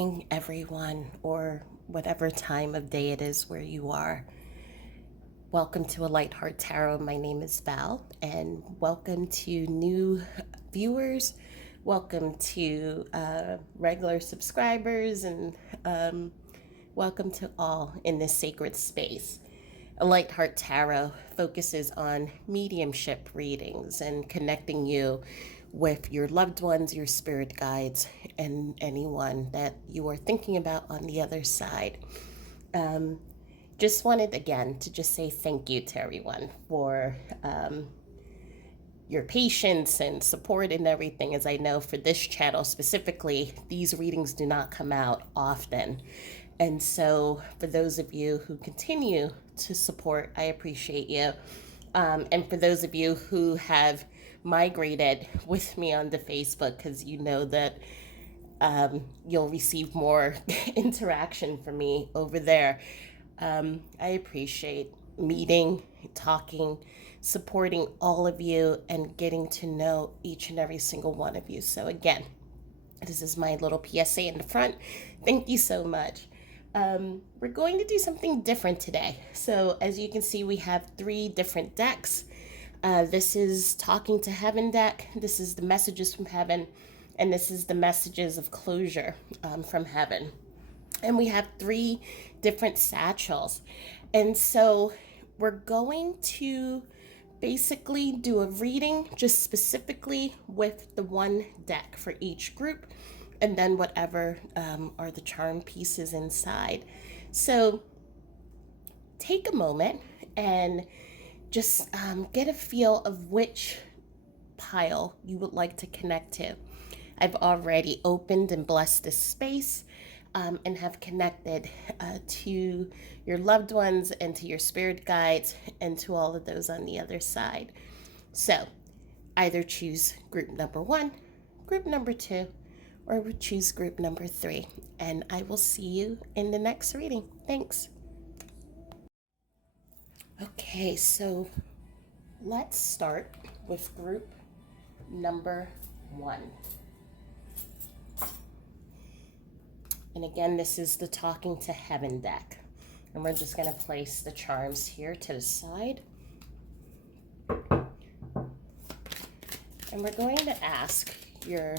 morning, everyone, or whatever time of day it is where you are. Welcome to A Light Heart Tarot. My name is Val, and welcome to new viewers. Welcome to regular subscribers, and welcome to all in this sacred space. A Light Heart Tarot focuses on mediumship readings and connecting you with your loved ones, your spirit guides, and anyone that you are thinking about on the other side. Just wanted again to just say thank you to everyone for your patience and support and everything. As I know for this channel specifically, these readings do not come out often. And so for those of you who continue to support, I appreciate you. And for those of you who have migrated with me on the Facebook, because you know that you'll receive more interaction from me over there. I appreciate meeting, talking, supporting all of you, and getting to know each and every single one of you. So, again, this is my little PSA in the front. Thank you so much. We're going to do something different today. So, as you can see, we have 3 different decks. This is Talking to Heaven deck. This is the Messages from Heaven. And this is the Messages of Closure from Heaven. And we have 3 different satchels. And so we're going to basically do a reading just specifically with the one deck for each group, and then whatever are the charm pieces inside. So take a moment and just get a feel of which pile you would like to connect to. I've already opened and blessed this space and have connected to your loved ones and to your spirit guides and to all of those on the other side. So either choose group number 1, group number 2, or choose group number 3. And I will see you in the next reading. Thanks. Okay, so let's start with group number 1. And again, this is the Talking to Heaven deck. And we're just going to place the charms here to the side. And we're going to ask your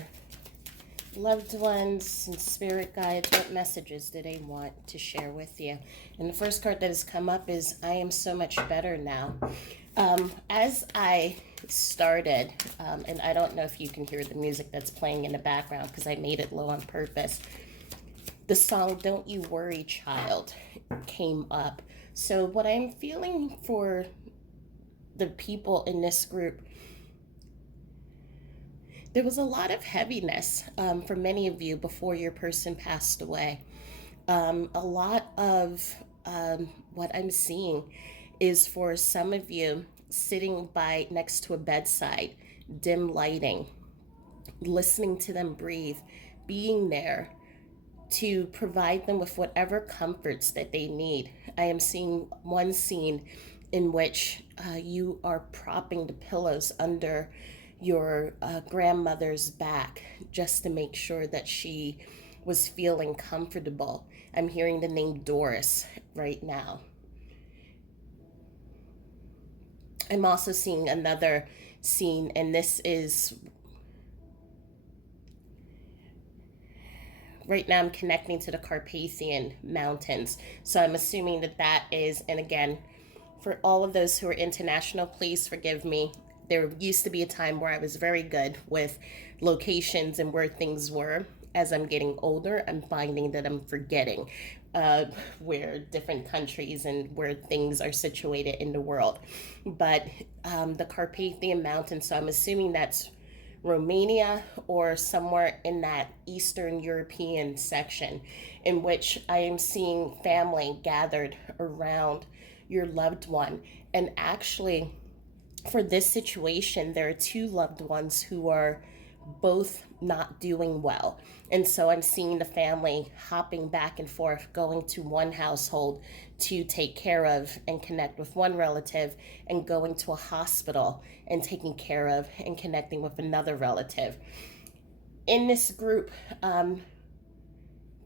loved ones and spirit guides what messages do they want to share with you. And the first card that has come up is I am so much better now. As I started, and I don't know if you can hear the music that's playing in the background because I made it low on purpose. The song Don't You Worry Child came up. So what I'm feeling for the people in this group, there was a lot of heaviness for many of you before your person passed away. A lot of what I'm seeing is for some of you sitting by next to a bedside, dim lighting, listening to them breathe, being there to provide them with whatever comforts that they need. I am seeing one scene in which you are propping the pillows under your grandmother's back just to make sure that she was feeling comfortable. I'm hearing the name Doris right now. I'm also seeing another scene, and this is right now I'm connecting to the Carpathian Mountains. So I'm assuming that that is, and again, for all of those who are international, please forgive me. There used to be a time where I was very good with locations and where things were. As I'm getting older, I'm finding that I'm forgetting where different countries and where things are situated in the world. But the Carpathian Mountains, so I'm assuming that's Romania or somewhere in that Eastern European section, in which I am seeing family gathered around your loved one. And actually, for this situation, there are 2 loved ones who are both not doing well. And so I'm seeing the family hopping back and forth, going to one household to take care of and connect with one relative, and going to a hospital and taking care of and connecting with another relative. In this group,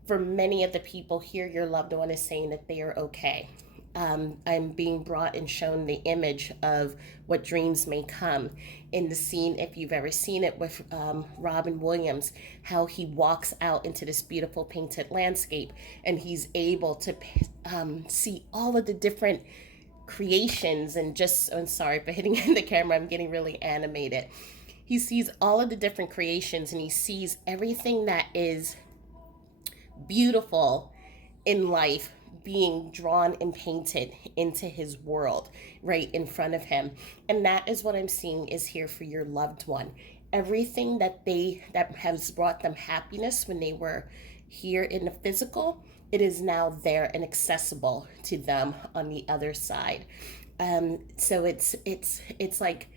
For many of the people here, your loved one is saying that they are okay. I'm being brought and shown the image of what dreams may come in the scene. If you've ever seen it with Robin Williams, how he walks out into this beautiful painted landscape and he's able to see all of the different creations. And just, I'm sorry for hitting the camera, I'm getting really animated. He sees all of the different creations and he sees everything that is beautiful in life being drawn and painted into his world right in front of him. And that is what I'm seeing is here for your loved one. Everything that has brought them happiness when they were here in the physical, it is now there and accessible to them on the other side. So it's like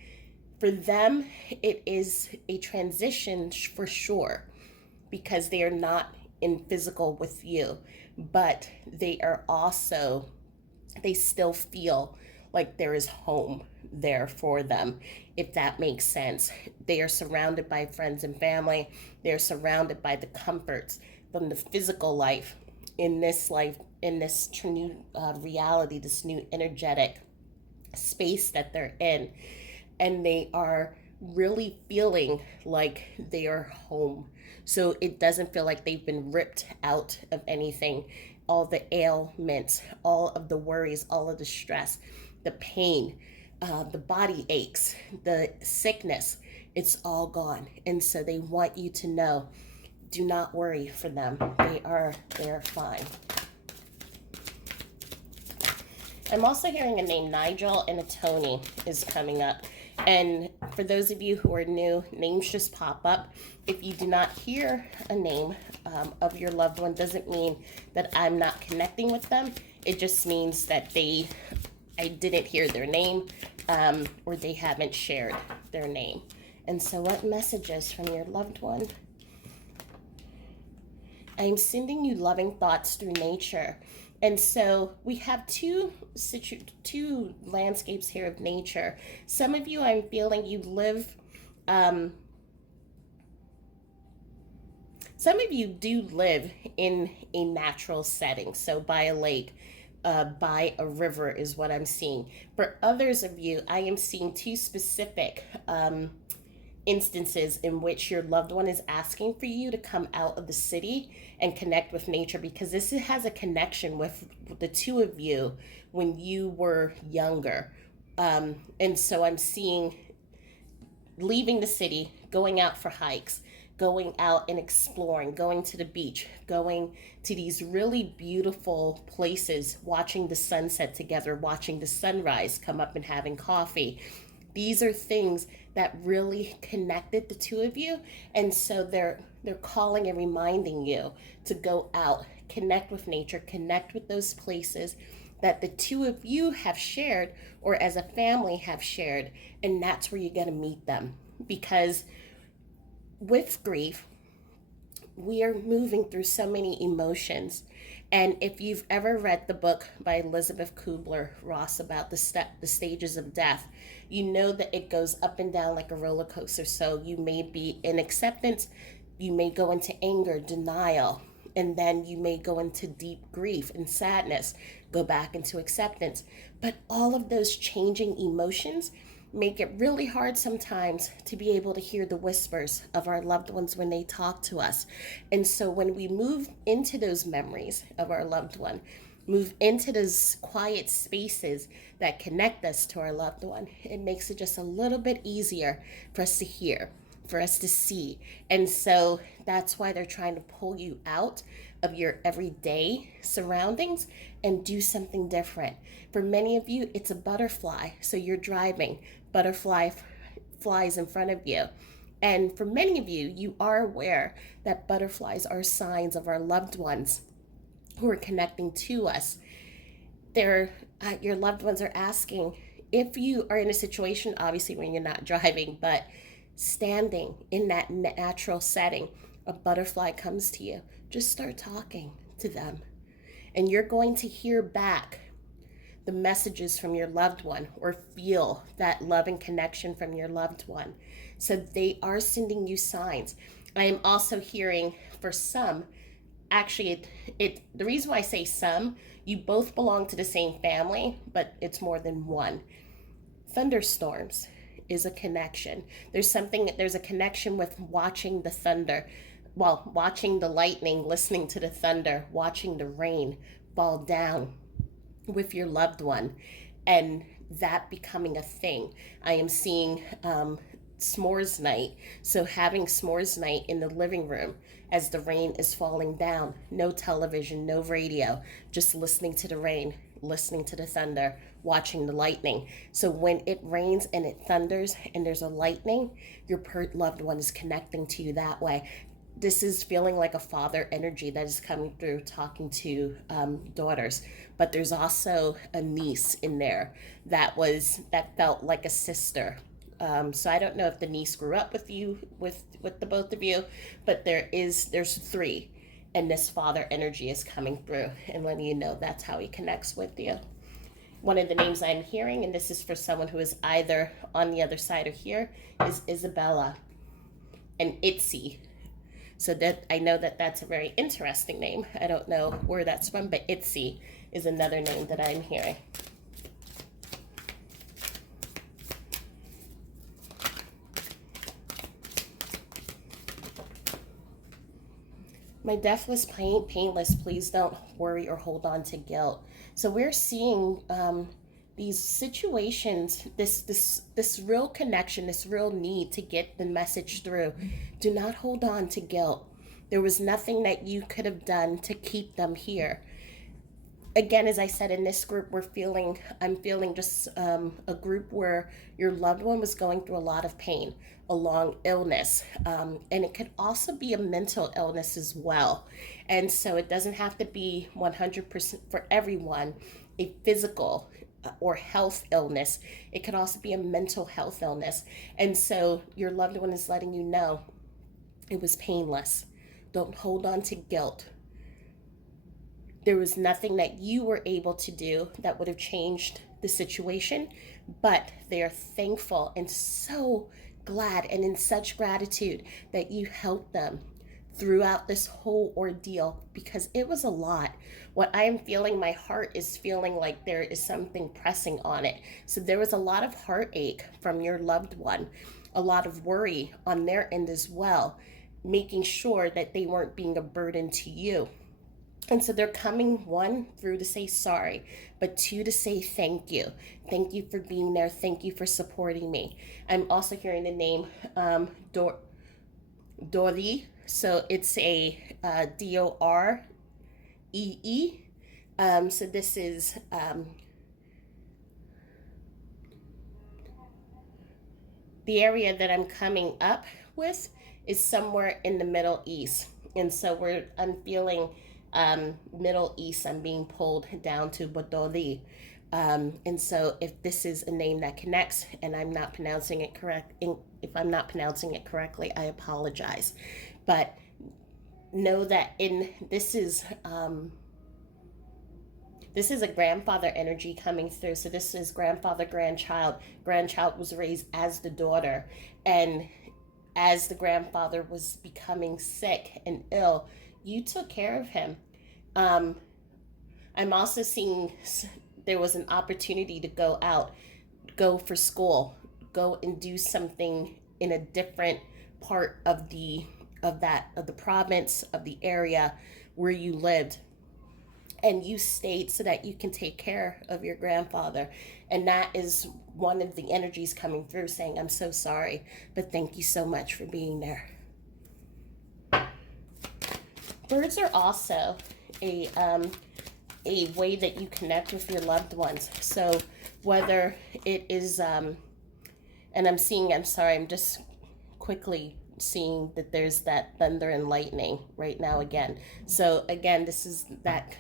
for them it is a transition for sure, because they are not in physical with you, but they are also, they still feel like there is home there for them, if that makes sense. They are surrounded by friends and family. They're surrounded by the comforts from the physical life, in this new reality, this new energetic space that they're in. And they are really feeling like they are home. So it doesn't feel like they've been ripped out of anything. All the ailments, all of the worries, all of the stress, the pain, the body aches, the sickness, it's all gone. And so they want you to know, do not worry for them. They're fine. I'm also hearing a name, Nigel, and a Tony is coming up. And for those of you who are new, names just pop up. If you do not hear a name of your loved one, doesn't mean that I'm not connecting with them. It just means that I didn't hear their name, or they haven't shared their name. And so what messages from your loved one? I'm sending you loving thoughts through nature. And so we have two landscapes here of nature. Some of you, I'm feeling you live, some of you do live in a natural setting. So by a lake, by a river is what I'm seeing. For others of you, I am seeing two specific instances in which your loved one is asking for you to come out of the city and connect with nature, because this has a connection with the two of you when you were younger. And so I'm seeing leaving the city, going out for hikes, going out and exploring, going to the beach, going to these really beautiful places, watching the sunset together, watching the sunrise, come up and having coffee. These are things that really connected the two of you. And so they're calling and reminding you to go out, connect with nature, connect with those places that the two of you have shared, or as a family have shared. And that's where you're going to meet them. Because with grief, we are moving through so many emotions. And if you've ever read the book by Elizabeth Kubler-Ross about the stages of death, you know that it goes up and down like a roller coaster. So you may be in acceptance, you may go into anger, denial, and then you may go into deep grief and sadness, go back into acceptance. But all of those changing emotions make it really hard sometimes to be able to hear the whispers of our loved ones when they talk to us. And so when we move into those memories of our loved one, move into those quiet spaces that connect us to our loved one, it makes it just a little bit easier for us to hear, for us to see. And so that's why they're trying to pull you out of your everyday surroundings and do something different. For many of you, it's a butterfly. So you're driving, butterfly flies in front of you. And for many of you, you are aware that butterflies are signs of our loved ones who are connecting to us. Your loved ones are asking, if you are in a situation, obviously when you're not driving, but standing in that natural setting, a butterfly comes to you, just start talking to them. And you're going to hear back the messages from your loved one, or feel that love and connection from your loved one. So they are sending you signs. I am also hearing, for some, actually, the reason why I say some, you both belong to the same family, but it's more than one. Thunderstorms is a connection. There's a connection with watching the thunder, well, watching the lightning, listening to the thunder, watching the rain fall down with your loved one, and that becoming a thing. I am seeing s'mores night. So having s'mores night in the living room as the rain is falling down, no television, no radio, just listening to the rain, listening to the thunder, watching the lightning. So when it rains and it thunders and there's a lightning, your loved one is connecting to you that way. This is feeling like a father energy that is coming through talking to daughters, but there's also a niece in there that felt like a sister. So I don't know if the niece grew up with you, with the both of you, but there's three, and this father energy is coming through and letting you know that's how he connects with you. One of the names I'm hearing, and this is for someone who is either on the other side or here, is Isabella and Itzy. So that I know that that's a very interesting name. I don't know where that's from, but Itzy is another name that I'm hearing. My deathless painless, please don't worry or hold on to guilt. So we're seeing these situations, this real connection, this real need to get the message through. Do not hold on to guilt. There was nothing that you could have done to keep them here. Again, as I said, in this group, I'm feeling just a group where your loved one was going through a lot of pain, a long illness, and it could also be a mental illness as well. And so it doesn't have to be 100% for everyone a physical or health illness. It could also be a mental health illness. And so your loved one is letting you know it was painless. Don't hold on to guilt. There was nothing that you were able to do that would have changed the situation, but they are thankful and so glad and in such gratitude that you helped them throughout this whole ordeal, because it was a lot. What I am feeling, my heart is feeling like there is something pressing on it. So there was a lot of heartache from your loved one, a lot of worry on their end as well, making sure that they weren't being a burden to you. And so they're coming, one, through to say sorry, but two, to say thank you. Thank you for being there. Thank you for supporting me. I'm also hearing the name Doree. So it's a Doree. So this is the area that I'm coming up with is somewhere in the Middle East. And so I'm feeling Middle East. I'm being pulled down to Bodoli. And so if this is a name that connects and I'm not pronouncing it if I'm not pronouncing it correctly, I apologize. But know that this is a grandfather energy coming through. So this is grandfather, grandchild. Grandchild was raised as the daughter, and as the grandfather was becoming sick and ill, you took care of him. I'm also seeing there was an opportunity to go out, go for school, go and do something in a different part of the province, of the area where you lived, and you stayed so that you can take care of your grandfather. And that is one of the energies coming through, saying, I'm so sorry, but thank you so much for being there. Birds are also a way that you connect with your loved ones. So whether it is and I'm just quickly seeing that there's that thunder and lightning right now again. So again, this is that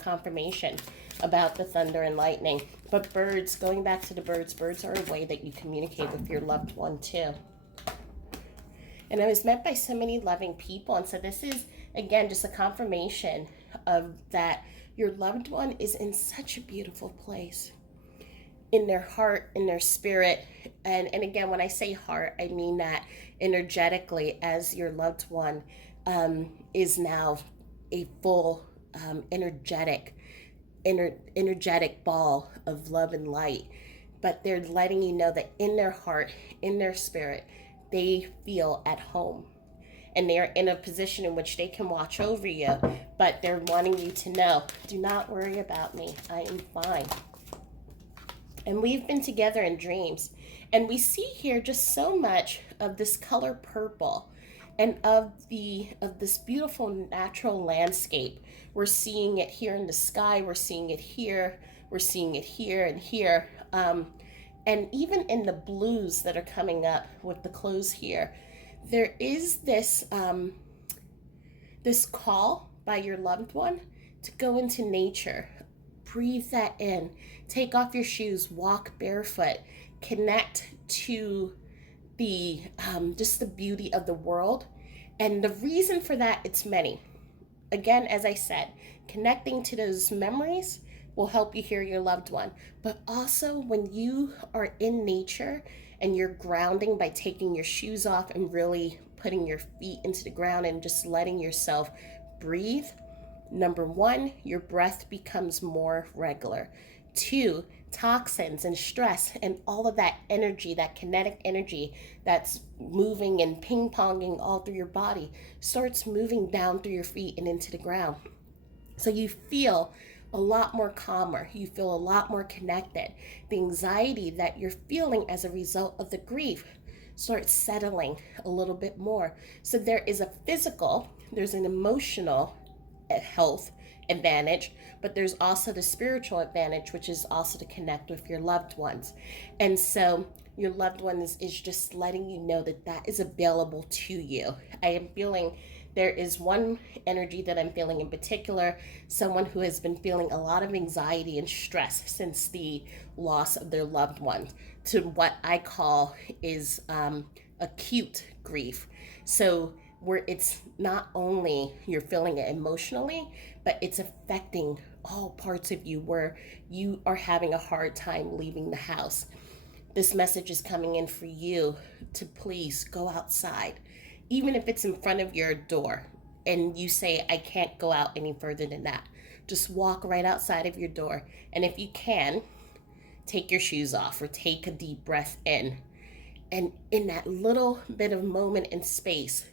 confirmation about the thunder and lightning. But birds, going back to the birds are a way that you communicate with your loved one too. And I was met by so many loving people. And so this is, again, just a confirmation of that your loved one is in such a beautiful place in their heart, in their spirit. And again, when I say heart, I mean that energetically, as your loved one is now a full energetic ball of love and light, but they're letting you know that in their heart, in their spirit, they feel at home, and they're in a position in which they can watch over you, but they're wanting you to know, do not worry about me, I am fine. And we've been together in dreams, and we see here just so much of this color purple, and of this beautiful natural landscape. We're seeing it here in the sky, we're seeing it here, we're seeing it here and here, and even in the blues that are coming up with the clothes here, there is this call by your loved one to go into nature. Breathe that in. Take off your shoes, walk barefoot, connect to the just the beauty of the world. And the reason for that, it's many. Again, as I said, connecting to those memories will help you hear your loved one. But also when you are in nature and you're grounding by taking your shoes off and really putting your feet into the ground and just letting yourself breathe, number one, your breath becomes more regular. Two, toxins and stress and all of that energy, that kinetic energy that's moving and ping ponging all through your body, starts moving down through your feet and into the ground. So you feel a lot more calmer. You feel a lot more connected. The anxiety that you're feeling as a result of the grief starts settling a little bit more. So there is a physical, there's an emotional health advantage, but there's also the spiritual advantage, which is also to connect with your loved ones. And so your loved ones is just letting you know that that is available to you. I am feeling there is one energy that I'm feeling in particular, someone who has been feeling a lot of anxiety and stress since the loss of their loved one, to what I call is acute grief. So where it's not only you're feeling it emotionally, but it's affecting all parts of you, where you are having a hard time leaving the house. This message is coming in for you to please go outside, even if it's in front of your door and you say, I can't go out any further than that. Just walk right outside of your door. And if you can, take your shoes off or take a deep breath in. And in that little bit of moment in space,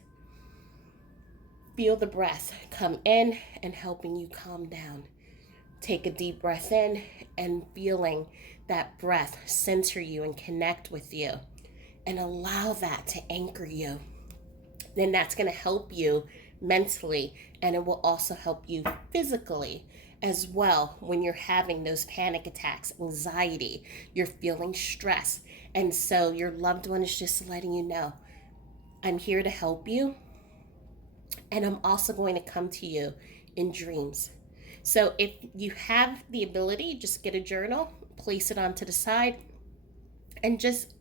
feel the breath come in and helping you calm down. Take a deep breath in and feeling that breath center you and connect with you, and allow that to anchor you. Then that's going to help you mentally, and it will also help you physically as well. When you're having those panic attacks, anxiety, you're feeling stress, and so your loved one is just letting you know, I'm here to help you, and I'm also going to come to you in dreams. So if you have the ability, just get a journal, place it onto the side, and just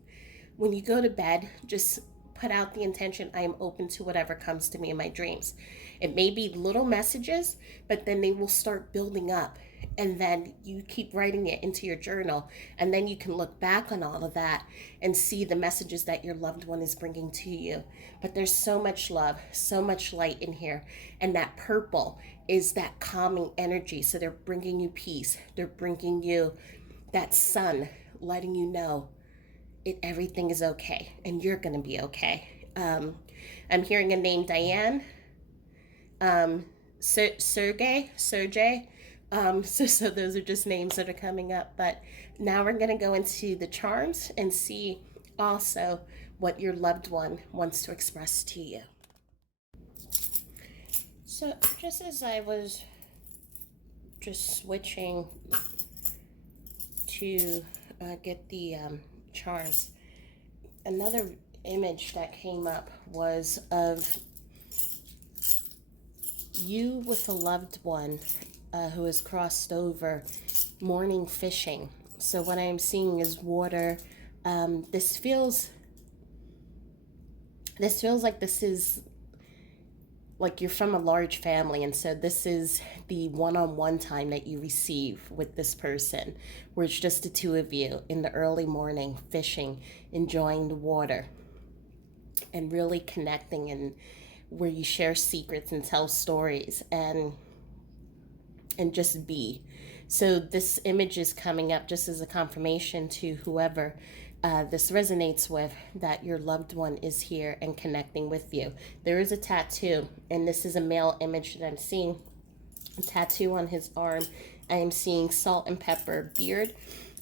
when you go to bed, just put out the intention, I am open to whatever comes to me in my dreams. It may be little messages, but then they will start building up. And then you keep writing it into your journal. And then you can look back on all of that and see the messages that your loved one is bringing to you. But there's so much love, so much light in here. And that purple is that calming energy. So they're bringing you peace. They're bringing you that sun, letting you know everything is okay and you're going to be okay. I'm hearing a name, Diane, Sergey. So those are just names that are coming up. But now we're going to go into the charms and see also what your loved one wants to express to you. So just as I was just switching to get the charms, another image that came up was of you with a loved one who has crossed over, morning fishing. So what I'm seeing is water. This feels like this is like you're from a large family, and so this is the one-on-one time that you receive with this person, where it's just the two of you in the early morning fishing, enjoying the water, and really connecting and where you share secrets and tell stories and just be. So this image is coming up just as a confirmation to whoever this resonates with, that your loved one is here and connecting with you. There is a tattoo, and this is a male image that I'm seeing. A tattoo on his arm. I am seeing salt and pepper beard.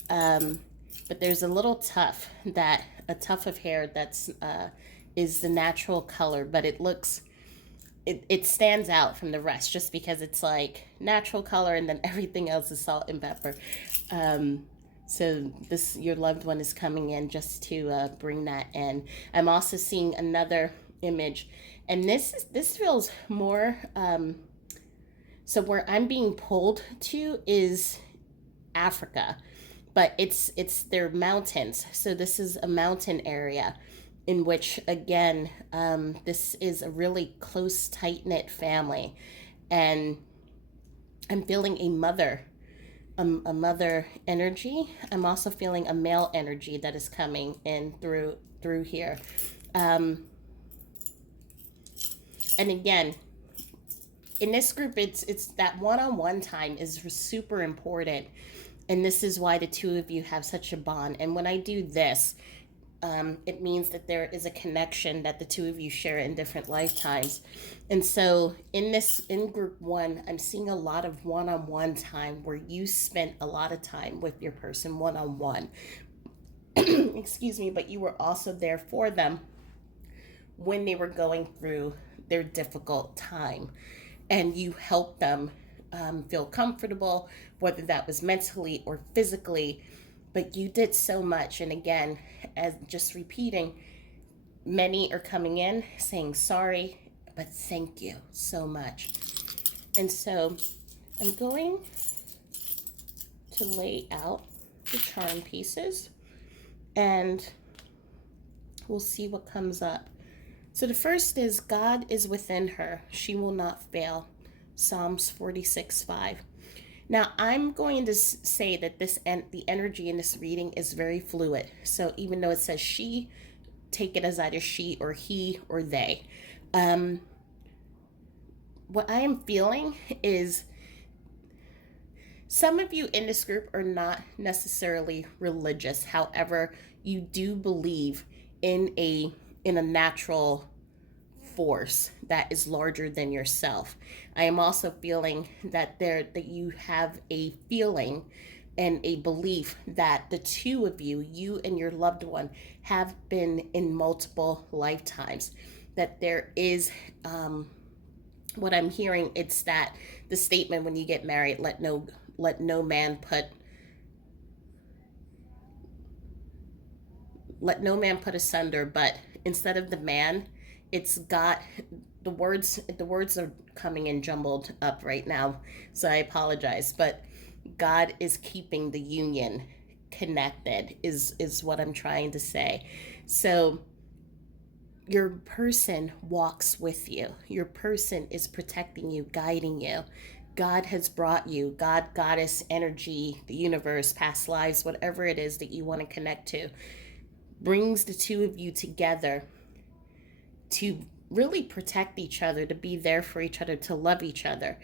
But there's a little tuft, a tuft of hair that's is the natural color, but it stands out from the rest just because it's like natural color and then everything else is salt and pepper. So this, your loved one is coming in just to bring that in. I'm also seeing another image, and this feels more. So where I'm being pulled to is Africa, but it's their mountains. So this is a mountain area in which, again, this is a really close, tight knit family, and I'm feeling a mother energy. I'm also feeling a male energy that is coming in through here, and again, in this group, it's that one-on-one time is super important, and this is why the two of you have such a bond. And when I do this, it means that there is a connection that the two of you share in different lifetimes. And so in group one, I'm seeing a lot of one-on-one time where you spent a lot of time with your person one-on-one. Excuse me, but you were also there for them when they were going through their difficult time, and you helped them feel comfortable, whether that was mentally or physically. But you did so much. And again, as just repeating, many are coming in saying sorry, but thank you so much. And so I'm going to lay out the charm pieces, and we'll see what comes up. So the first is, God is within her. She will not fail. Psalms 46:5. Now, I'm going to say that the energy in this reading is very fluid. So even though it says she, take it as either she or he or they. What I am feeling is some of you in this group are not necessarily religious. However, you do believe in a natural force that is larger than yourself. I am also feeling that you have a feeling and a belief that the two of you, you and your loved one, have been in multiple lifetimes. That there is what I'm hearing, it's that the statement when you get married, let no man put asunder, but instead of the man, it's got the words are coming in jumbled up right now, so I apologize, but God is keeping the union connected is what I'm trying to say. So your person walks with you. Your person is protecting you, guiding you. God has brought you, God, goddess, energy, the universe, past lives, whatever it is that you want to connect to, brings the two of you together to really protect each other, to be there for each other, to love each other.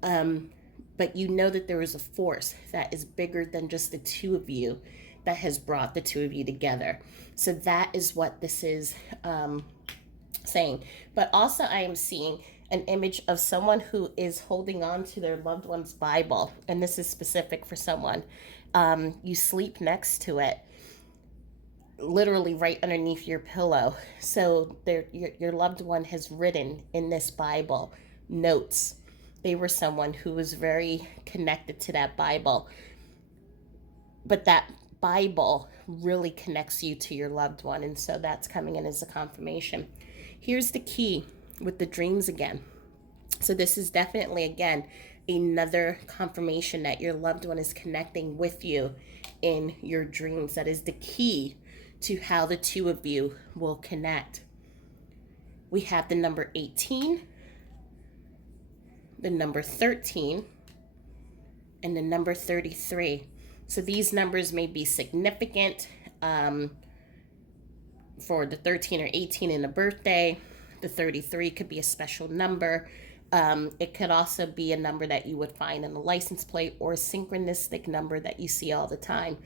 But you know that there is a force that is bigger than just the two of you that has brought the two of you together. So that is what this is saying. But also I am seeing an image of someone who is holding on to their loved one's Bible. And this is specific for someone. You sleep next to it, literally right underneath your pillow. So your loved one has written in this Bible notes. They were someone who was very connected to that Bible. But that Bible really connects you to your loved one. And so that's coming in as a confirmation. Here's the key with the dreams again. So this is definitely, again, another confirmation that your loved one is connecting with you in your dreams. That is the key to how the two of you will connect. We have the number 18, the number 13, and the number 33. So these numbers may be significant for the 13 or 18 in a birthday. The 33 could be a special number. It could also be a number that you would find in a license plate or a synchronistic number that you see all the time.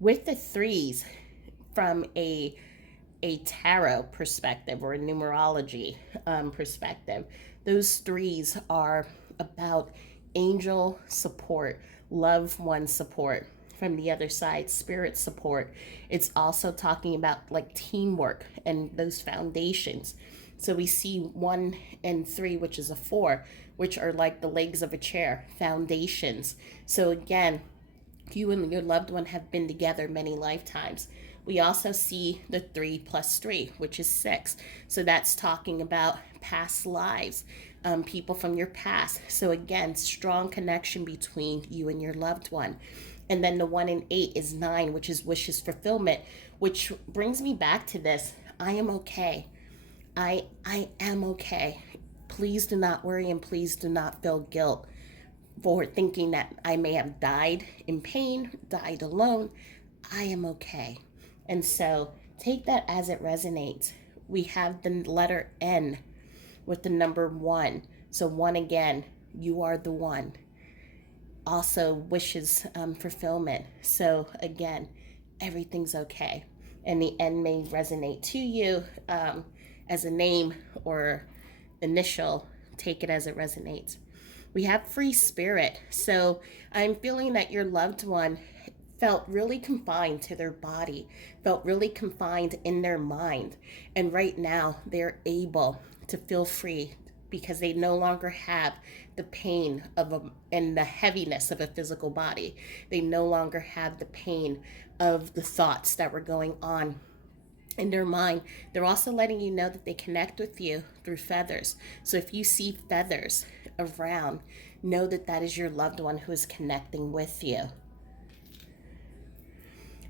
With the threes, from a tarot perspective or a numerology perspective, those threes are about angel support, loved one support from the other side, spirit support. It's also talking about like teamwork and those foundations. So we see 1 and 3, which is a 4, which are like the legs of a chair, foundations. So again, you and your loved one have been together many lifetimes. We also see the 3 plus 3, which is 6. So that's talking about past lives, people from your past. So again, strong connection between you and your loved one. And then the 1 and 8 is 9, which is wishes fulfillment, which brings me back to this. I am okay. I am okay. Please do not worry and please do not feel guilt for thinking that I may have died in pain, died alone. I am okay. And so take that as it resonates. We have the letter N with the number 1. So 1 again, you are the one. Also wishes fulfillment. So again, everything's okay. And the N may resonate to you as a name or initial. Take it as it resonates. We have free spirit. So I'm feeling that your loved one felt really confined to their body, felt really confined in their mind. And right now they're able to feel free because they no longer have the pain and the heaviness of a physical body. They no longer have the pain of the thoughts that were going on in their mind. They're also letting you know that they connect with you through feathers. So if you see feathers around, know that that is your loved one who is connecting with you.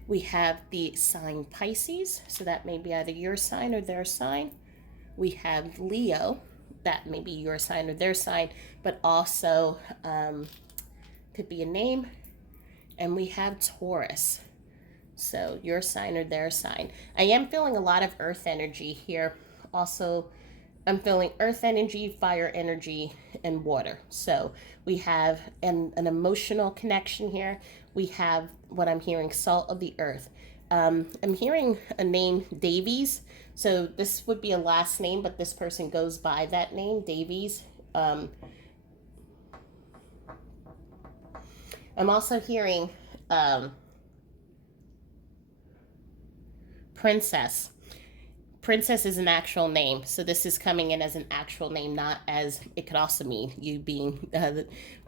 We have the sign Pisces, so that may be either your sign or their sign. We have Leo, that may be your sign or their sign, but also could be a name. And we have Taurus, so your sign or their sign. I am feeling a lot of earth energy here. Also, I'm feeling earth energy, fire energy, and water. So we have an emotional connection here. We have what I'm hearing, salt of the earth. I'm hearing a name, Davies. So this would be a last name, but this person goes by that name, Davies. I'm also hearing Princess. Princess is an actual name, so this is coming in as an actual name, not as, it could also mean you being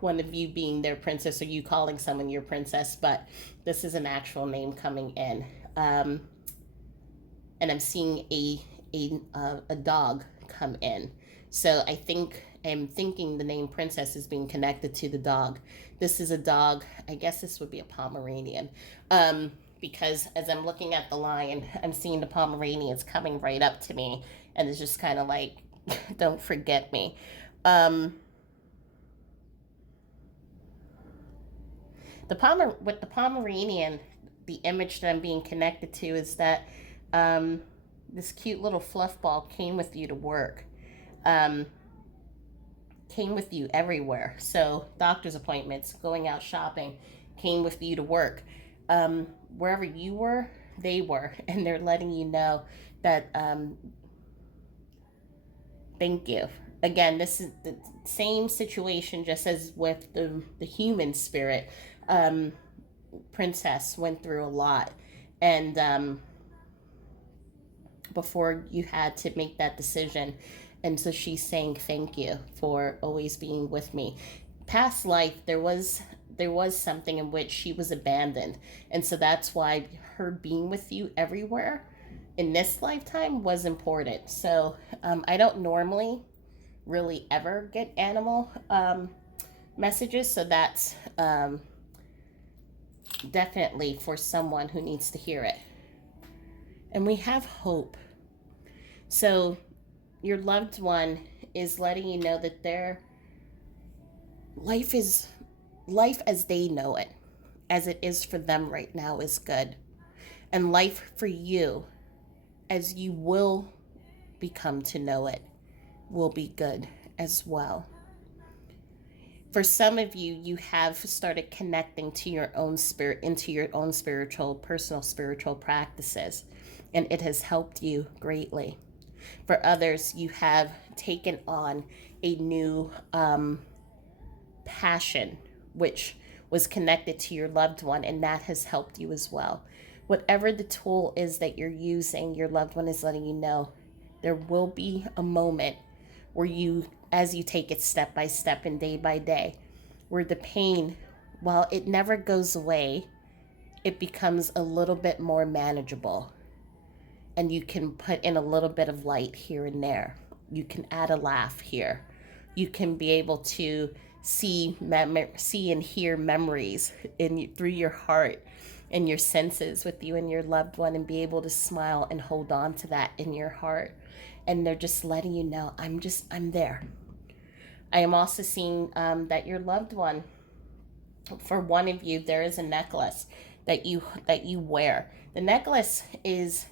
one of you being their princess or you calling someone your princess, but this is an actual name coming in. And I'm seeing a dog come in, so I'm thinking the name Princess is being connected to the dog. This is a dog. I guess this would be a Pomeranian. Because as I'm looking at the lion, I'm seeing the Pomeranians coming right up to me, and it's just kind of like, don't forget me. With the Pomeranian, the image that I'm being connected to is that this cute little fluff ball came with you to work, came with you everywhere. So doctor's appointments, going out shopping, came with you to work. Wherever you were, they were, and they're letting you know that thank you. Again, this is the same situation just as with the human spirit. Princess went through a lot, and before you had to make that decision, and so she's saying thank you for always being with me. Past life, there was something in which she was abandoned, and so that's why her being with you everywhere in this lifetime was important. So I don't normally really ever get animal messages, so that's definitely for someone who needs to hear it. And we have hope. So your loved one is letting you know that their life as they know it, as it is for them right now, is good. And life for you, as you will become to know it will be good as well. For some of you, you have started connecting to your own spirit, into your own spiritual, personal spiritual practices, and it has helped you greatly. For others, you have taken on a new passion, which was connected to your loved one, and that has helped you as well. Whatever the tool is that you're using, your loved one is letting you know there will be a moment where you, as you take it step by step and day by day, where the pain, while it never goes away, it becomes a little bit more manageable. And you can put in a little bit of light here and there. You can add a laugh here. You can be able to see and hear memories through your heart and your senses with you and your loved one, and be able to smile and hold on to that in your heart. And they're just letting you know, I'm there. I am also seeing that your loved one, for one of you, there is a necklace that you wear. The necklace is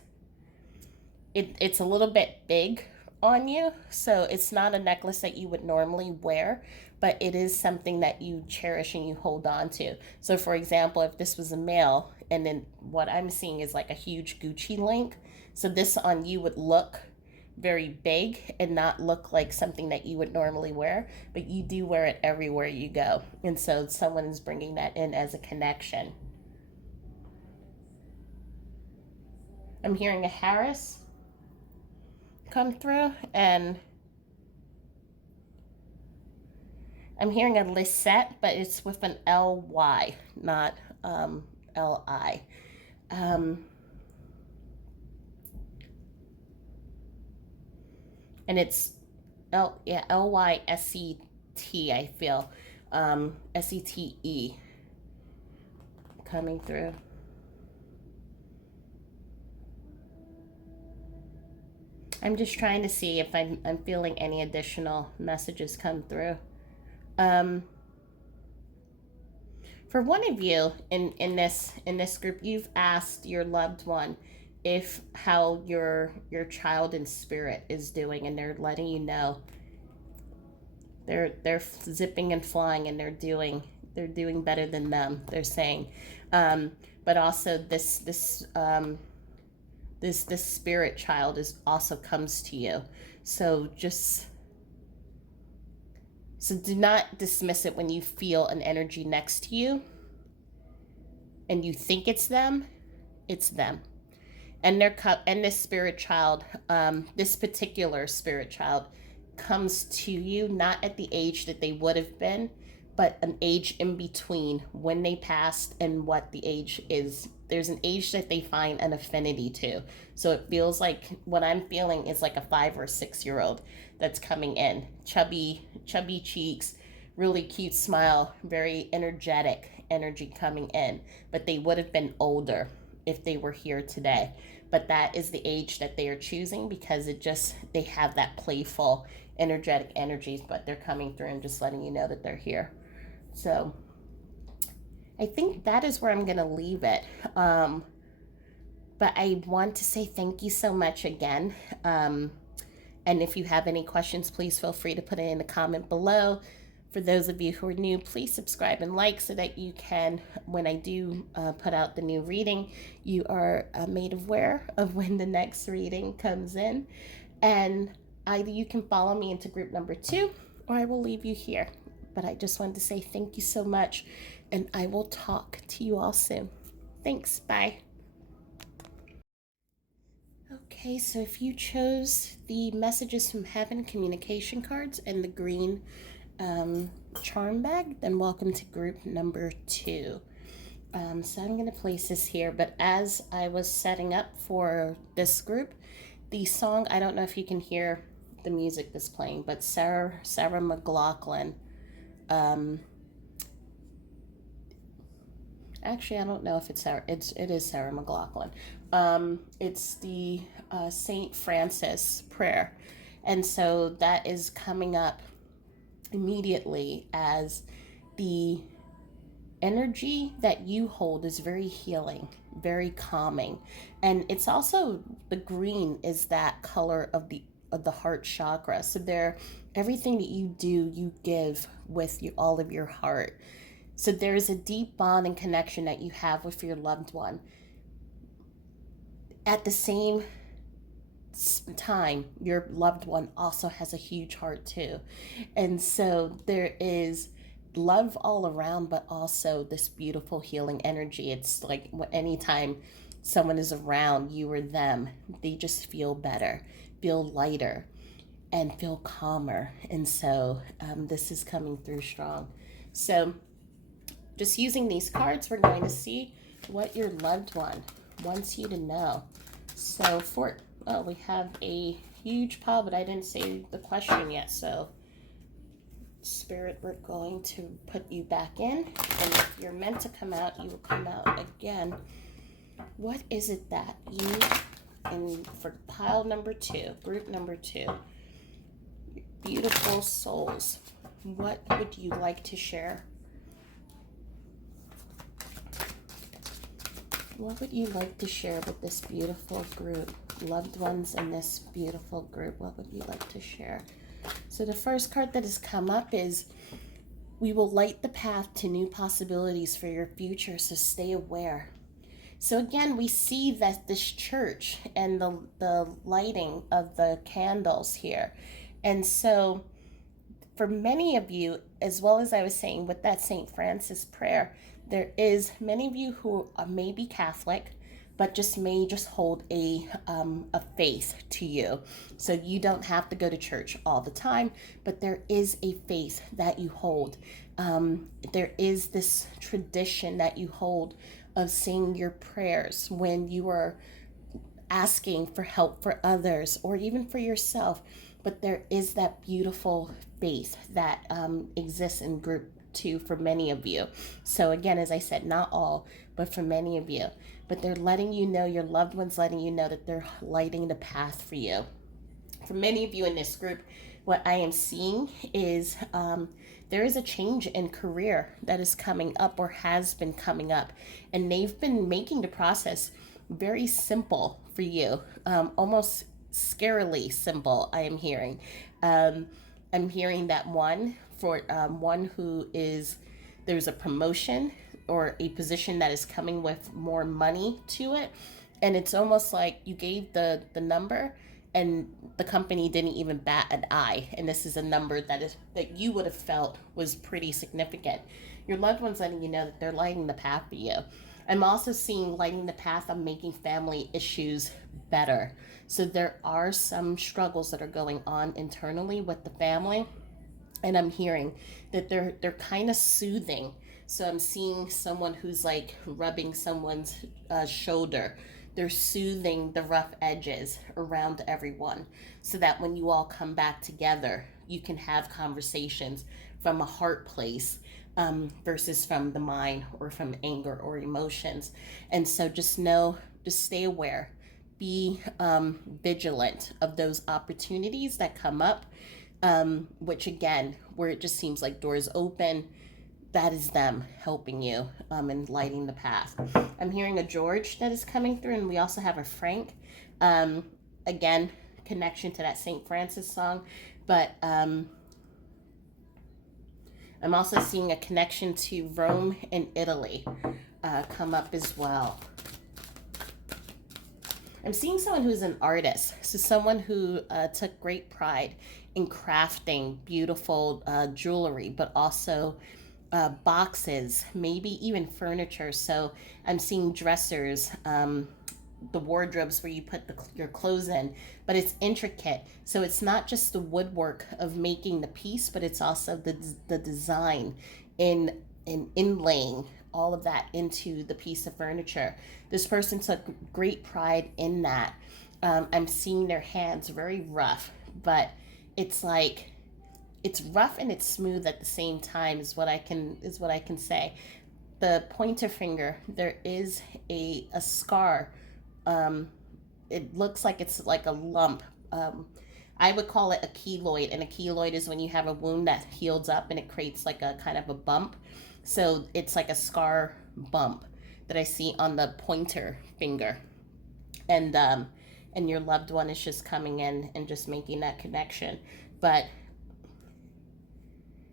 it's a little bit big on you, so it's not a necklace that you would normally wear, but it is something that you cherish and you hold on to. So for example, if this was a male, and then what I'm seeing is like a huge Gucci link, so this on you would look very big and not look like something that you would normally wear, but you do wear it everywhere you go. And so someone is bringing that in as a connection. I'm hearing a Harris come through, and I'm hearing a Lisette, but it's with an L-Y, not L-I. And it's L-Y-S-E-T, I feel. S-E-T-E coming through. I'm just trying to see if I'm feeling any additional messages come through. For one of you in this group, you've asked your loved one if how your child in spirit is doing, and they're letting you know they're zipping and flying, and they're doing better than them, they're saying. But also this spirit child is also comes to you. So do not dismiss it when you feel an energy next to you and you think it's them. It's them. And this spirit child, this particular spirit child comes to you not at the age that they would have been, but an age in between when they passed and what the age is. There's an age that they find an affinity to. So it feels like, what I'm feeling is like a 5 or 6 year old that's coming in. Chubby cheeks, really cute smile, very energetic energy coming in. But they would have been older if they were here today. But that is the age that they are choosing, because they have that playful, energetic energies, but they're coming through and just letting you know that they're here. So I think that is where I'm going to leave it. But I want to say thank you so much again. And if you have any questions, please feel free to put it in the comment below. For those of you who are new, please subscribe and like, so that you can, when I do put out the new reading, you are made aware of when the next reading comes in. And either you can follow me into group number 2, or I will leave you here. But I just wanted to say thank you so much, and I will talk to you all soon. Thanks. Bye. Okay, so if you chose the Messages from Heaven communication cards and the green charm bag, then welcome to group number 2. So I'm going to place this here, but as I was setting up for this group, the song, I don't know if you can hear the music that's playing, but Sarah McLachlan, actually I don't know if it's Sarah, it is Sarah McLachlan. It's the Saint Francis prayer, and so that is coming up immediately, as the energy that you hold is very healing, very calming. And it's also, the green is that color of the of the heart chakra. So there, everything that you do, you give with all of your heart. So there's a deep bond and connection that you have with your loved one. At the same time, your loved one also has a huge heart too. And so there is love all around, but also this beautiful healing energy. It's like anytime someone is around you or them, they just feel better, feel lighter, and feel calmer. And so this is coming through strong. So just using these cards, we're going to see what your loved one wants you to know. So we have a huge pile, but I didn't say the question yet. So Spirit, we're going to put you back in. And if you're meant to come out, you will come out again. What is it that you, and for pile number 2, group number 2, beautiful souls, what would you like to share? What would you like to share with this beautiful group? Loved ones in this beautiful group, what would you like to share? So the first card that has come up is, we will light the path to new possibilities for your future, so stay aware. So again, we see that this church and the lighting of the candles here. And so for many of you, as well as I was saying with that St. Francis prayer, there is many of you who are maybe Catholic, but may hold a faith to you. So you don't have to go to church all the time, but there is a faith that you hold. There is this tradition that you hold of saying your prayers when you are asking for help for others or even for yourself. But there is that beautiful faith that exists in group 2 for many of you. So again, as I said, not all, but for many of you. But they're letting you know, your loved ones letting you know that they're lighting the path for you. For many of you in this group, what I am seeing is there is a change in career that is coming up or has been coming up. And they've been making the process very simple for you, almost scarily simple, I am hearing. I'm hearing that one who is, there's a promotion or a position that is coming with more money to it. And it's almost like you gave the number and the company didn't even bat an eye. And this is a number that you would have felt was pretty significant. Your loved ones letting you know that they're lighting the path for you. I'm also seeing lighting the path on making family issues better. So there are some struggles that are going on internally with the family. And I'm hearing that they're kind of soothing. So I'm seeing someone who's like rubbing someone's shoulder. They're soothing the rough edges around everyone so that when you all come back together, you can have conversations from a heart place versus from the mind or from anger or emotions. And so just stay aware, be vigilant of those opportunities that come up. Which again, where it just seems like doors open, that is them helping you and lighting the path. I'm hearing a George that is coming through, and we also have a Frank. Again, connection to that St. Francis song, but I'm also seeing a connection to Rome and Italy come up as well. I'm seeing someone who's an artist, so someone who took great pride in crafting beautiful jewelry, but also boxes, maybe even furniture. So I'm seeing dressers, the wardrobes where you put your clothes in, but it's intricate. So it's not just the woodwork of making the piece, but it's also the design in inlaying all of that into the piece of furniture. This person took great pride in that. I'm seeing their hands very rough, but it's like it's rough and it's smooth at the same time is what I can say. The pointer finger, there is a scar. It looks like it's like a lump. I would call it a keloid, and a keloid is when you have a wound that heals up and it creates like a kind of a bump. So it's like a scar bump that I see on the pointer finger. And and your loved one is just coming in and just making that connection. But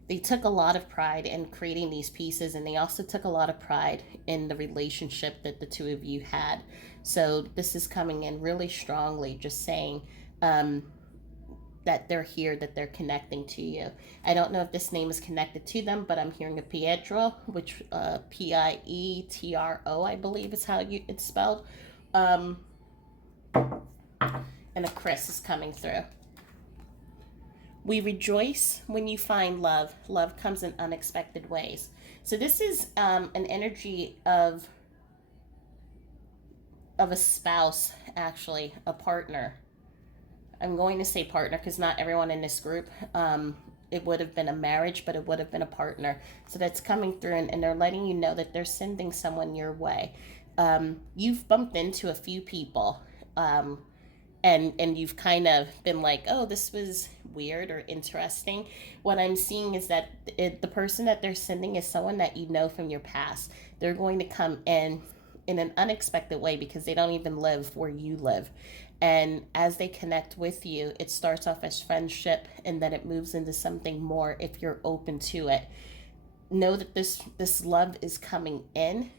they took a lot of pride in creating these pieces, and they also took a lot of pride in the relationship that the two of you had. So this is coming in really strongly, just saying um, that they're here, that they're connecting to you. I don't know if this name is connected to them, but I'm hearing a Pietro, which Pietro, I believe is how it's spelled. Um, and a Chris is coming through. We rejoice when you find love. Love comes in unexpected ways. So this is an energy of a spouse, actually, a partner. I'm going to say partner because not everyone in this group, it would have been a marriage, but it would have been a partner. So that's coming through, and they're letting you know that they're sending someone your way. You've bumped into a few people, and you've kind of been like, oh, this was weird or interesting. What I'm seeing is that the person that they're sending is someone that you know from your past. They're going to come in an unexpected way because they don't even live where you live. And as they connect with you, it starts off as friendship, and then it moves into something more if you're open to it. Know that this love is coming in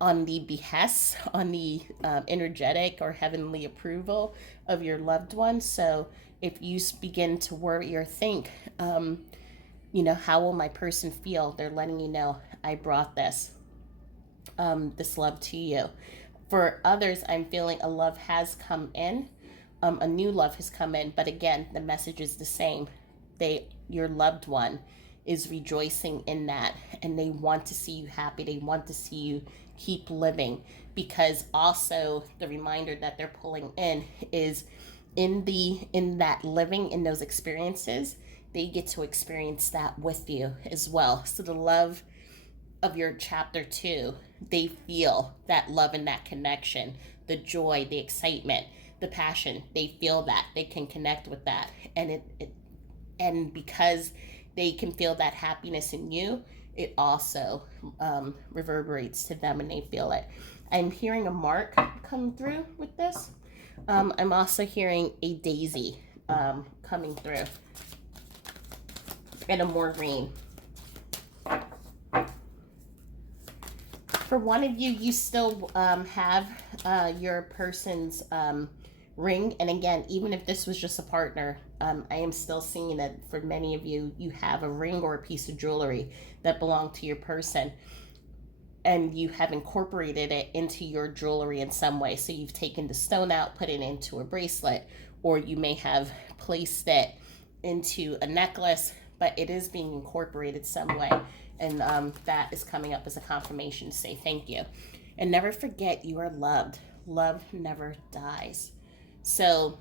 on the behest, on the energetic or heavenly approval of your loved one. So if you begin to worry or think, how will my person feel? They're letting you know, I brought this love to you. For others, I'm feeling a love has come in, a new love has come in, but again, the message is the same. Your loved one is rejoicing in that, and they want to see you happy. They want to see you keep living, because also the reminder that they're pulling in is in that living, in those experiences, they get to experience that with you as well. So the love of your chapter 2, they feel that love and that connection, the joy, the excitement, the passion. They feel that, they can connect with that, and because they can feel that happiness in you, it also reverberates to them, and they feel it. I'm hearing a mark come through with this. I'm also hearing a daisy coming through, and a Maureen. For one of you, you still have your person's ring. And again, even if this was just a partner, I am still seeing that for many of you, you have a ring or a piece of jewelry that belonged to your person, and you have incorporated it into your jewelry in some way. So you've taken the stone out, put it into a bracelet, or you may have placed it into a necklace, but it is being incorporated some way. And that is coming up as a confirmation to say thank you. And never forget, you are loved. Love never dies. So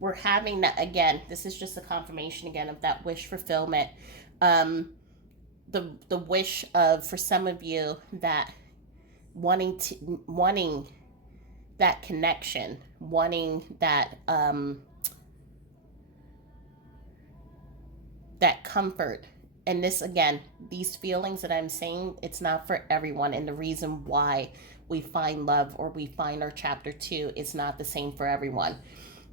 we're having that again. This is just a confirmation again of that wish fulfillment. The wish of, for some of you, that wanting that connection, wanting that that comfort. And this, again, these feelings that I'm saying, it's not for everyone. And the reason why we find love or we find our chapter 2 is not the same for everyone.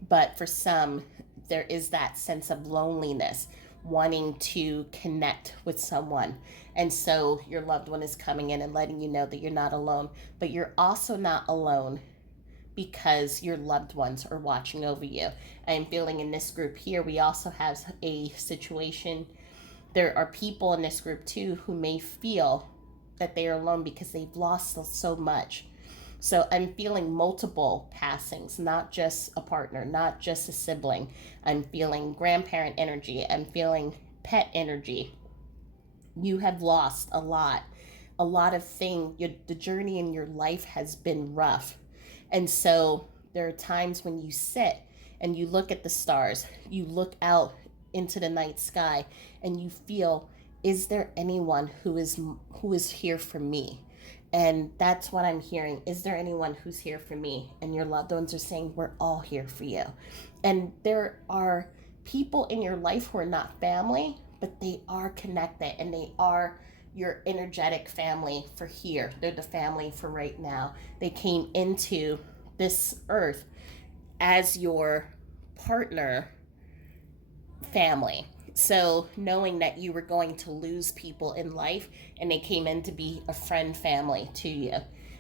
But for some, there is that sense of loneliness, wanting to connect with someone. And so your loved one is coming in and letting you know that you're not alone. But you're also not alone because your loved ones are watching over you. I am feeling in this group here, we also have a situation. There are people in this group too who may feel that they are alone because they've lost so much. So I'm feeling multiple passings, not just a partner, not just a sibling. I'm feeling grandparent energy. I'm feeling pet energy. You have lost a lot of things. The journey in your life has been rough. And so there are times when you sit and you look at the stars, you look out into the night sky, and you feel, is there anyone who is here for me? And that's what I'm hearing. Is there anyone who's here for me? And your loved ones are saying, we're all here for you. And there are people in your life who are not family, but they are connected, and they are your energetic family for here. They're the family for right now. They came into this earth as your partner family. So knowing that you were going to lose people in life and they came in to be a friend family to you.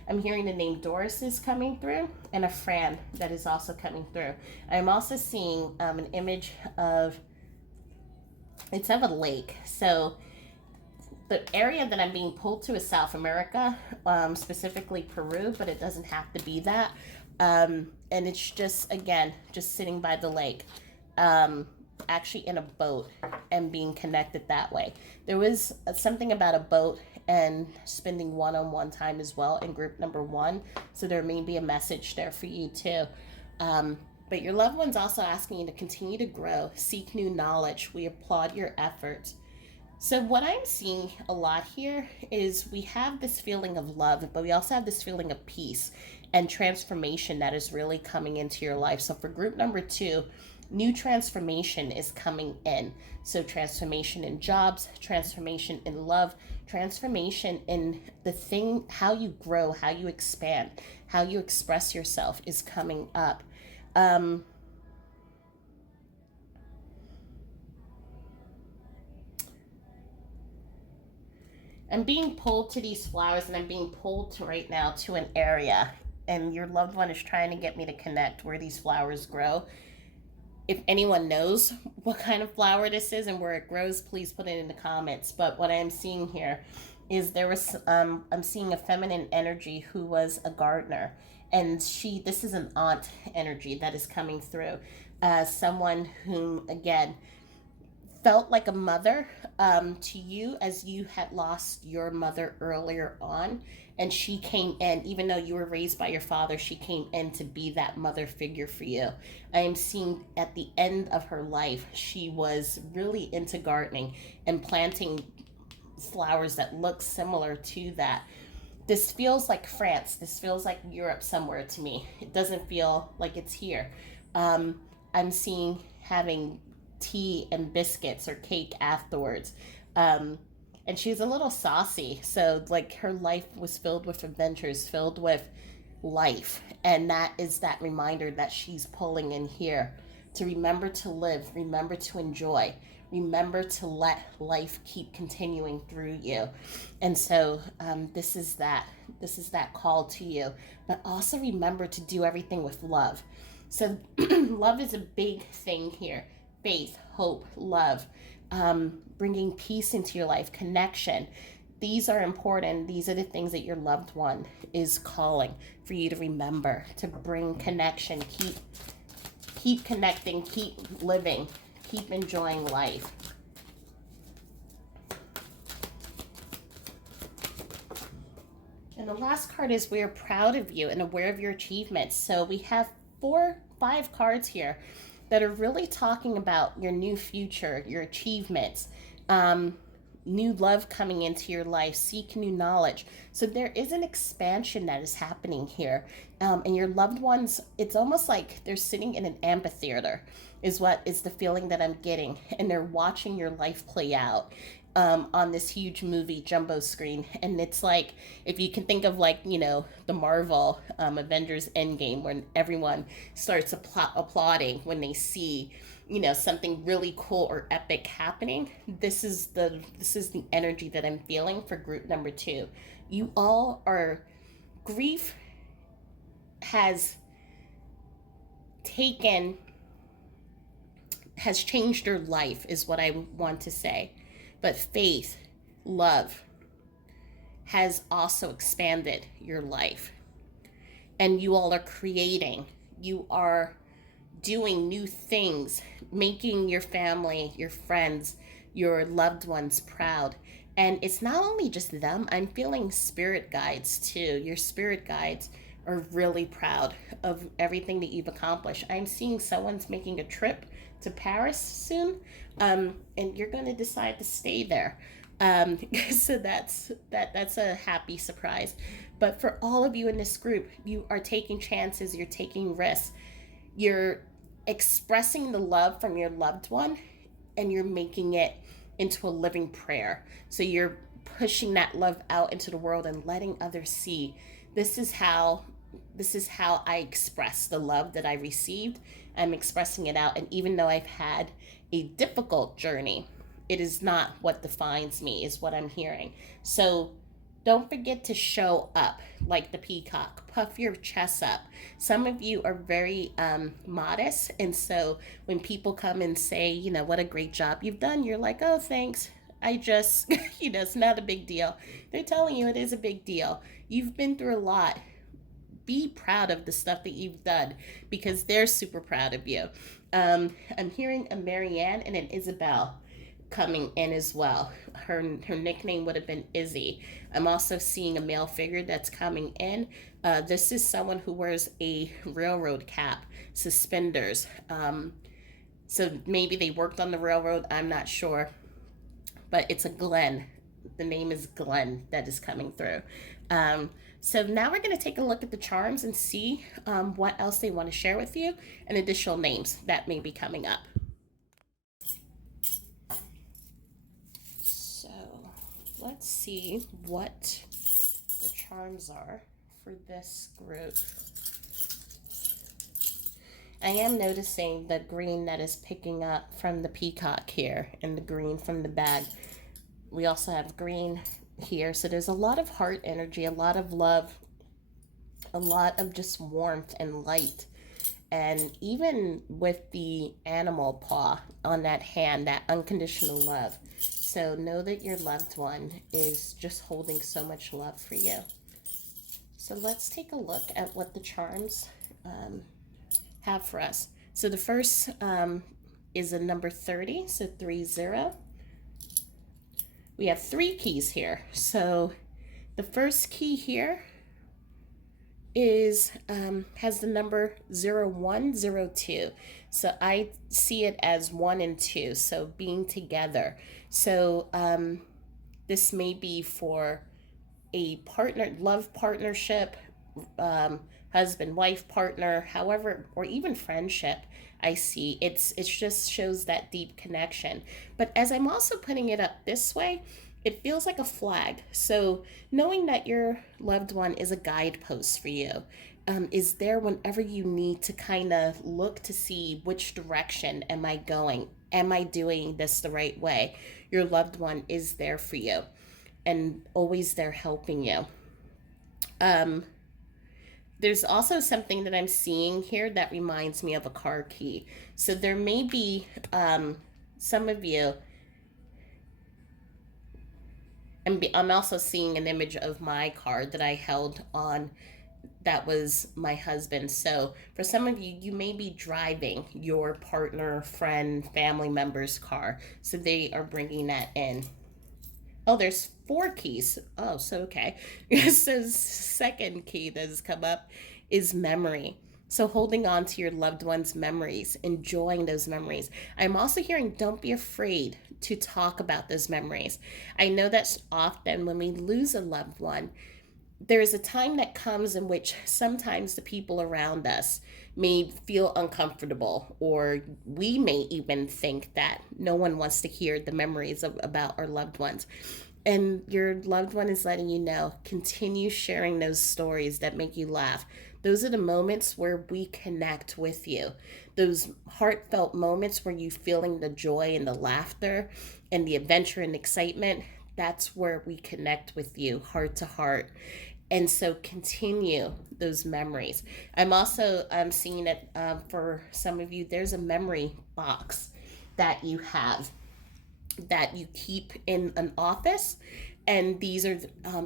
I'm hearing the name Doris is coming through and a Fran that is also coming through. I'm also seeing an image of, it's of a lake. So the area that I'm being pulled to is South America, specifically Peru, but it doesn't have to be that. And it's just, again, just sitting by the lake, actually in a boat and being connected that way. There was something about a boat and spending one-on-one time as well in group number 1. So there may be a message there for you too. But your loved one's also asking you to continue to grow, seek new knowledge. We applaud your efforts. So what I'm seeing a lot here is we have this feeling of love, but we also have this feeling of peace and transformation that is really coming into your life. So for group number 2, new transformation is coming in. So transformation in jobs, transformation in love, transformation in the thing, how you grow, how you expand, how you express yourself is coming up. I'm being pulled to these flowers, and I'm being pulled to right now to an area, and your loved one is trying to get me to connect where these flowers grow. If anyone knows what kind of flower this is and where it grows, please put it in the comments. But what I'm seeing here is I'm seeing a feminine energy who was a gardener, and this is an aunt energy that is coming through. Someone whom, again, felt like a mother to you, as you had lost your mother earlier on, and she came in. Even though you were raised by your father, she came in to be that mother figure for you. I am seeing at the end of her life, she was really into gardening and planting flowers that look similar to that. This feels like France. This feels like Europe somewhere to me. It doesn't feel like it's here. I'm seeing having tea and biscuits or cake afterwards. And she's a little saucy. So, like, her life was filled with adventures, filled with life. And that is that reminder that she's pulling in here to remember to live, remember to enjoy, remember to let life keep continuing through you. And so this is that call to you. But also remember to do everything with love. So love is a big thing here. Faith, hope, love, bringing peace into your life, connection. These are important. These are the things that your loved one is calling for you to remember, to bring connection, keep connecting, keep living, keep enjoying life. And the last card is we're proud of you and aware of your achievements. So we have 5 cards here that are really talking about your new future, your achievements, new love coming into your life, seek new knowledge. So there is an expansion that is happening here. And your loved ones, it's almost like they're sitting in an amphitheater, is what is the feeling that I'm getting. And they're watching your life play out. On this huge movie jumbo screen. And it's like, if you can think of, like, the Marvel Avengers Endgame, when everyone starts applauding when they see something really cool or epic happening. This is the energy that I'm feeling for group number 2. You all are, grief has changed your life, is what I want to say. But faith, love, has also expanded your life. And you all are creating. You are doing new things, making your family, your friends, your loved ones proud. And it's not only just them. I'm feeling spirit guides too. Your spirit guides are really proud of everything that you've accomplished. I'm seeing someone's making a trip to Paris soon, and you're going to decide to stay there. So that's a happy surprise. But for all of you in this group, you are taking chances, you're taking risks, you're expressing the love from your loved one, and you're making it into a living prayer. So you're pushing that love out into the world and letting others see this is how I express the love that I received. I'm expressing it out, and even though I've had a difficult journey, it is not what defines me, is what I'm hearing. So don't forget to show up like the peacock. Puff your chest up. Some of you are very modest. And so when people come and say, what a great job you've done, you're like, oh, thanks. I just, it's not a big deal. They're telling you it is a big deal. You've been through a lot. Be proud of the stuff that you've done because they're super proud of you. I'm hearing a Marianne and an Isabel coming in as well. Her nickname would have been Izzy. I'm also seeing a male figure that's coming in. This is someone who wears a railroad cap, suspenders. So maybe they worked on the railroad. I'm not sure, but it's a Glenn. The name is Glenn that is coming through. So now we're going to take a look at the charms and see what else they want to share with you and additional names that may be coming up. So let's see what the charms are for this group. I am noticing the green that is picking up from the peacock here and the green from the bag. We also have green here. So there's a lot of heart energy, a lot of love, a lot of just warmth and light. And even with the animal paw on that hand, that unconditional love. So know that your loved one is just holding so much love for you. So let's take a look at what the charms have for us. So the first is a number 30, so 30. We have 3 keys here. So the first key here is has the number 0102. So I see it as 1 and 2, so being together. So this may be for a love partnership, husband wife partner, however, or even friendship. I see it just shows that deep connection. But as I'm also putting it up this way, it feels like a flag. So knowing that your loved one is a guidepost for you, is there whenever you need to kind of look to see which direction am I going? Am I doing this the right way? Your loved one is there for you and always there helping you. There's also something that I'm seeing here that reminds me of a car key. So there may be some of you, I'm also seeing an image of my car that I held on. That was my husband. So for some of you, you may be driving your partner, friend, family member's car. So they are bringing that in. Oh, there's 4 keys. Oh, so okay. So second key that has come up is memory. So holding on to your loved one's memories, enjoying those memories. I'm also hearing don't be afraid to talk about those memories. I know that's often when we lose a loved one, there is a time that comes in which sometimes the people around us may feel uncomfortable, or we may even think that no one wants to hear the memories about our loved ones. And your loved one is letting you know, continue sharing those stories that make you laugh. Those are the moments where we connect with you. Those heartfelt moments where you feeling the joy and the laughter and the adventure and excitement, that's where we connect with you heart to heart. And so continue those memories. I'm also seeing it for some of you, there's a memory box that you have that you keep in an office. And these are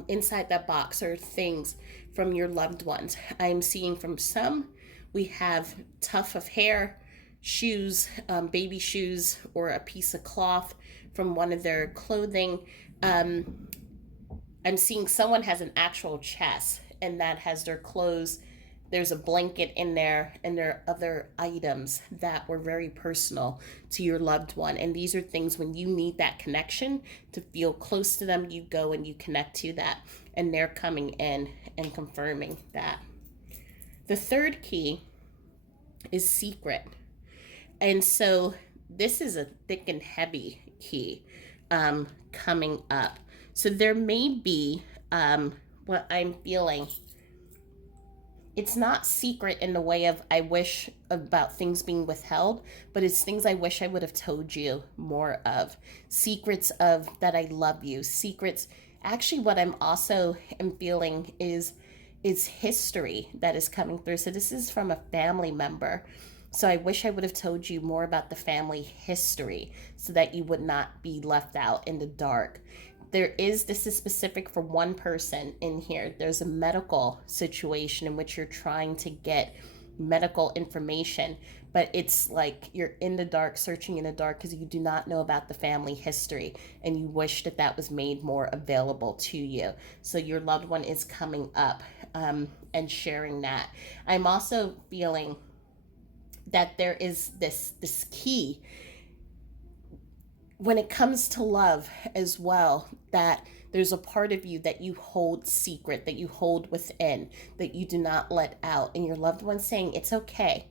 inside that box are things from your loved ones. I'm seeing from some, we have tuft of hair, shoes, baby shoes, or a piece of cloth from one of their clothing. I'm seeing someone has an actual chest and that has their clothes. There's a blanket in there, and there are other items that were very personal to your loved one. And these are things when you need that connection to feel close to them, you go and you connect to that. And they're coming in and confirming that. The third key is secret. And so this is a thick and heavy key coming up. So there may be what I'm feeling, it's not secret in the way of I wish about things being withheld, but it's things I wish I would have told you more of. Secrets of that I love you. Secrets. Actually, what I'm also am feeling is history that is coming through. So this is from a family member. So I wish I would have told you more about the family history so that you would not be left out in the dark. This is specific for one person in here. There's a medical situation in which you're trying to get medical information, but it's like you're in the dark, searching in the dark because you do not know about the family history and you wish that that was made more available to you. So your loved one is coming up and sharing that. I'm also feeling that there is this key when it comes to love as well, that there's a part of you that you hold secret, that you hold within, that you do not let out, and your loved one saying it's okay.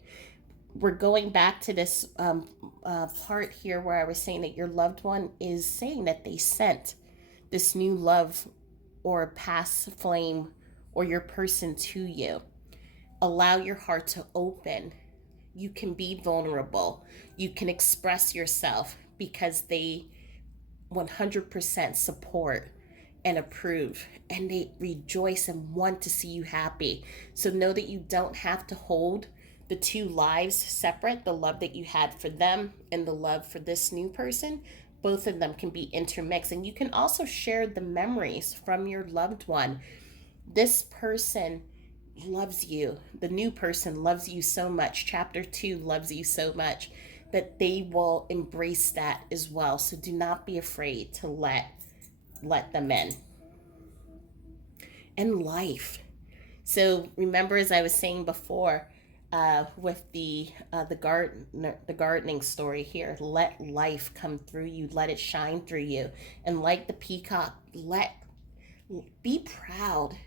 We're going back to this part here where I was saying that your loved one is saying that they sent this new love or past flame or your person to you. Allow your heart to open. You can be vulnerable. You can express yourself because they 100% support and approve, and they rejoice and want to see you happy. So know that you don't have to hold the two lives separate, the love that you had for them and the love for this new person. Both of them can be intermixed, and you can also share the memories from your loved one. This person loves you. The new person loves you so much. Chapter 2 loves you so much that they will embrace that as well. So do not be afraid to let them in. And life. So remember, as I was saying before, with the gardening story here, let life come through you, let it shine through you, and like the peacock, be proud.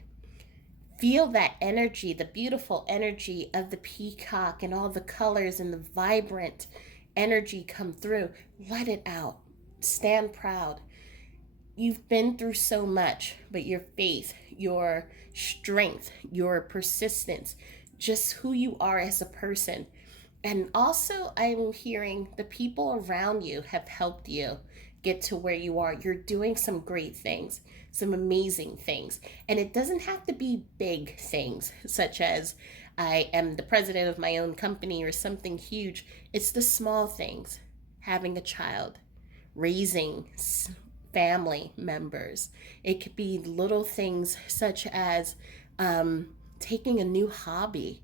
Feel that energy, the beautiful energy of the peacock and all the colors and the vibrant energy come through. Let it out. Stand proud. You've been through so much, but your faith, your strength, your persistence, just who you are as a person. And also, I'm hearing the people around you have helped you get to where you are. You're doing some great things, some amazing things. And it doesn't have to be big things, such as I am the president of my own company or something huge. It's the small things, having a child, raising family members. It could be little things such as taking a new hobby,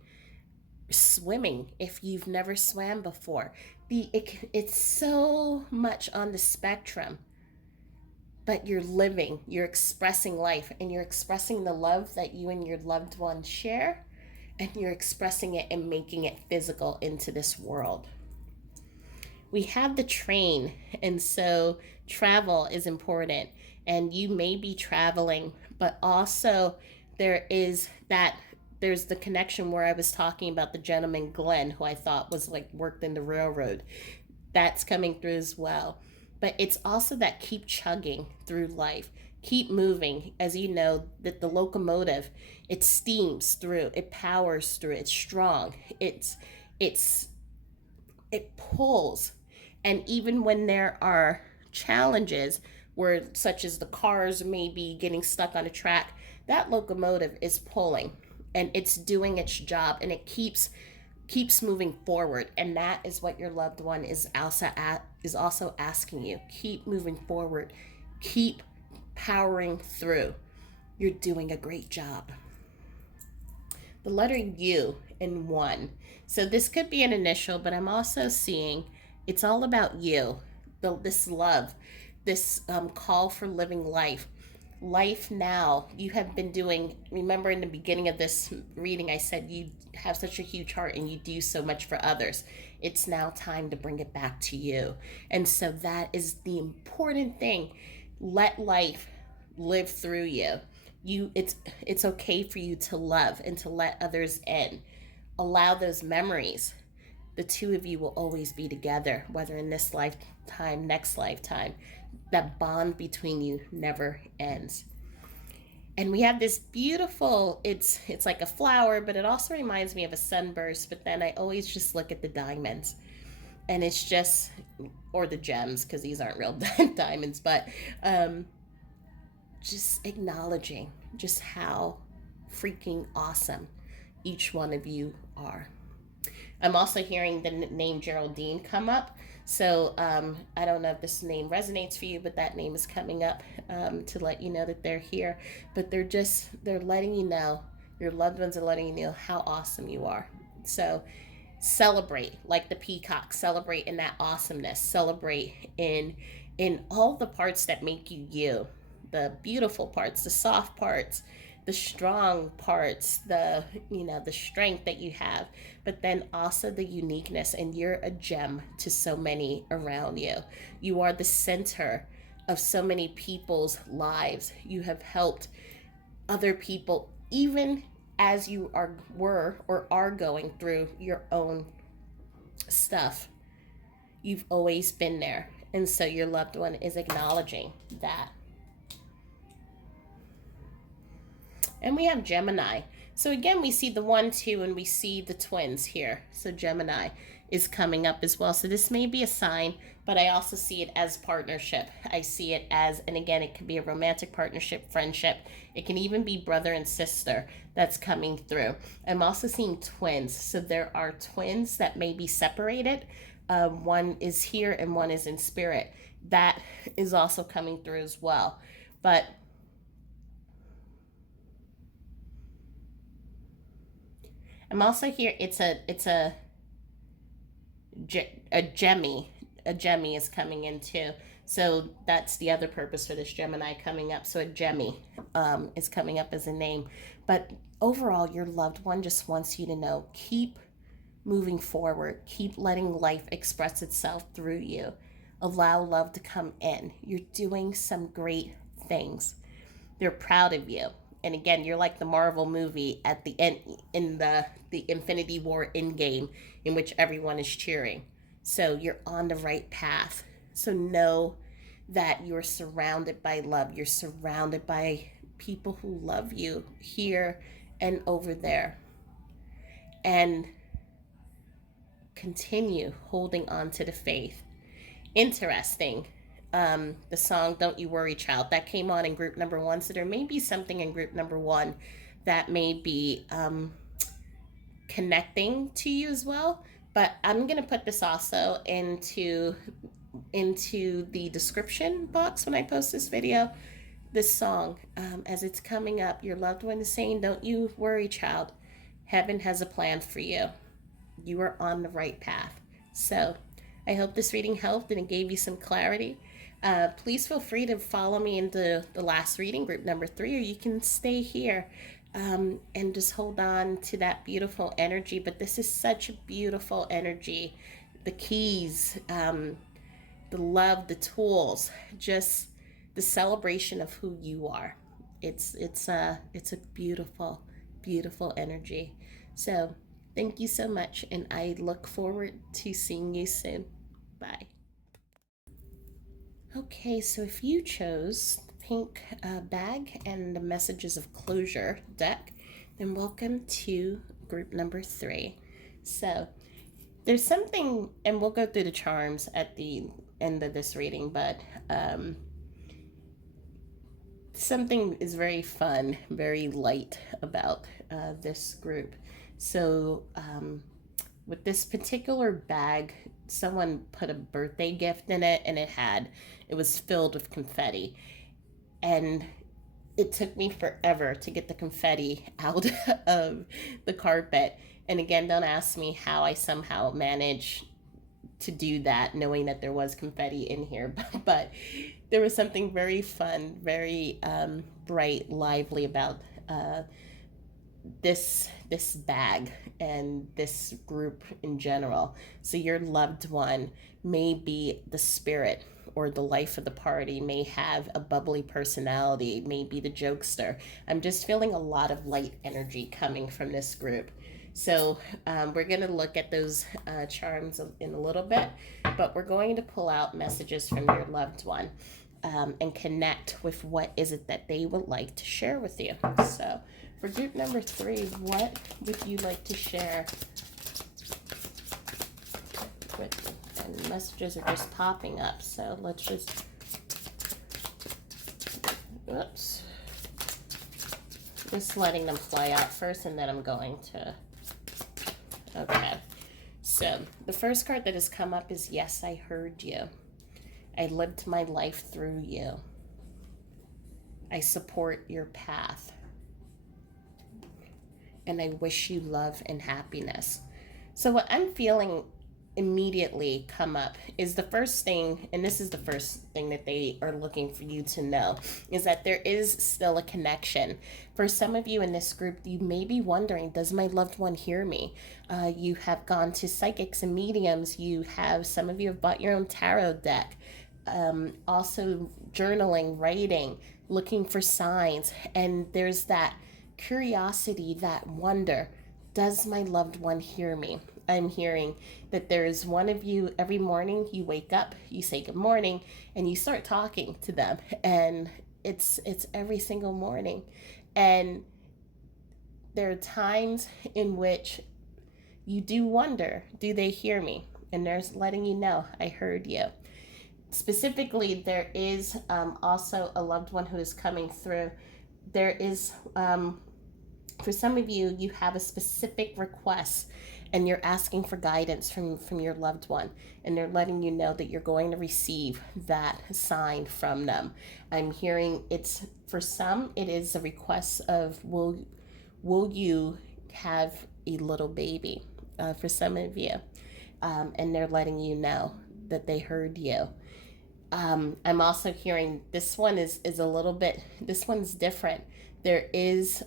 swimming if you've never swam before. It's so much on the spectrum, but you're living, you're expressing life, and you're expressing the love that you and your loved one share, and you're expressing it and making it physical into this world. We have the train, and so travel is important, and you may be traveling, but also there is that there's the connection where I was talking about the gentleman Glenn, who I thought was like worked in the railroad. That's coming through as well. But it's also that keep chugging through life, keep moving. As you know, that the locomotive, it steams through, it powers through, it's strong, it's it pulls. And even when there are challenges where such as the cars may be getting stuck on a track, that locomotive is pulling and it's doing its job, and it keeps moving forward. And that is what your loved one is also asking you. Keep moving forward, keep powering through. You're doing a great job. The letter U in 1. So this could be an initial, but I'm also seeing it's all about you. This love, this call for living life. Life now. You have been doing, remember in the beginning of this reading, I said you have such a huge heart and you do so much for others. It's now time to bring it back to you. And so that is the important thing. Let life live through you. It's okay for you to love and to let others in. Allow those memories the two of you will always be together, whether in this lifetime, next lifetime. That bond between you never ends. And we have this beautiful, it's like a flower, but it also reminds me of a sunburst. But then I always just look at the diamonds, and it's just, or the gems, because these aren't real diamonds, but um, just acknowledging just how freaking awesome each one of you are. I'm also hearing the name Geraldine come up. So I don't know if this name resonates for you, but that name is coming up to let you know that they're here. But they're letting you know, your loved ones are letting you know how awesome you are. So celebrate like the peacock, celebrate in that awesomeness, celebrate in all the parts that make you you, the beautiful parts, the soft parts, the strong parts, the strength that you have, but then also the uniqueness. And you're a gem to so many around you. You are the center of so many people's lives. You have helped other people, even as you were or are going through your own stuff. You've always been there. And so your loved one is acknowledging that. And we have Gemini. So again, we see the 1, 2, and we see the twins here. So Gemini is coming up as well. So this may be a sign, but I also see it as partnership. I see it as, and again, it could be a romantic partnership, friendship. It can even be brother and sister that's coming through. I'm also seeing twins. So there are twins that may be separated. One is here and one is in spirit. That is also coming through as well. But I'm also here. It's a Gemmy. A Gemmy is coming in too. So that's the other purpose for this Gemini coming up. So a Gemmy is coming up as a name. But overall, your loved one just wants you to know, keep moving forward. Keep letting life express itself through you. Allow love to come in. You're doing some great things. They're proud of you. And again, you're like the Marvel movie at the end in the Infinity War Endgame, in which everyone is cheering. So you're on the right path. So know that you're surrounded by love. You're surrounded by people who love you here and over there. And continue holding on to the faith. Interesting. The song Don't You Worry Child, that came on in group number 1. So there may be something in group number 1 that may be connecting to you as well. But I'm going to put this also into the description box when I post this video. This song, as it's coming up, your loved one is saying, don't you worry, child. Heaven has a plan for you. You are on the right path. So I hope this reading helped and it gave you some clarity. Please feel free to follow me into the last reading, group number 3, or you can stay here and just hold on to that beautiful energy. But this is such a beautiful energy. The keys, the love, the tools, just the celebration of who you are. It's a beautiful, beautiful energy. So thank you so much, and I look forward to seeing you soon. Bye. Okay, so if you chose the pink bag and the Messages of Closure deck, then welcome to group number 3. So there's something, and we'll go through the charms at the end of this reading, but something is very fun, very light about this group. So with this particular bag, someone put a birthday gift in it, and it was filled with confetti. And it took me forever to get the confetti out of the carpet. And again, don't ask me how I somehow managed to do that, knowing that there was confetti in here. But there was something very fun, very bright, lively about this bag and this group in general. So your loved one may be the spirit or the life of the party, may have a bubbly personality, may be the jokester. I'm just feeling a lot of light energy coming from this group. So we're going to look at those charms in a little bit, but we're going to pull out messages from your loved one and connect with what is it that they would like to share with you. So for group number 3, what would you like to share with? And messages are just popping up, so let's just, oops, just letting them fly out first, and then I'm going to, okay. So the first card that has come up is Yes, I Heard You. I lived my life through you. I support your path. And I wish you love and happiness. So what I'm feeling immediately come up is the first thing, and this is the first thing that they are looking for you to know, is that there is still a connection. For some of you in this group, you may be wondering, does my loved one hear me? You have gone to psychics and mediums. Some of you have bought your own tarot deck. Also journaling, writing, looking for signs. And there's that curiosity, that wonder. Does my loved one hear me? I'm hearing that there's one of you every morning you wake up, you say good morning, and you start talking to them. And it's every single morning. And there are times in which you do wonder, do they hear me? And they're letting you know, I heard you. Specifically, there is also a loved one who is coming through. There is, for some of you, you have a specific request and you're asking for guidance from your loved one, and they're letting you know that you're going to receive that sign from them. I'm hearing it's, for some, it is a request of will you have a little baby, for some of you, and they're letting you know that they heard you. I'm also hearing this one is a little bit, this one's different. There is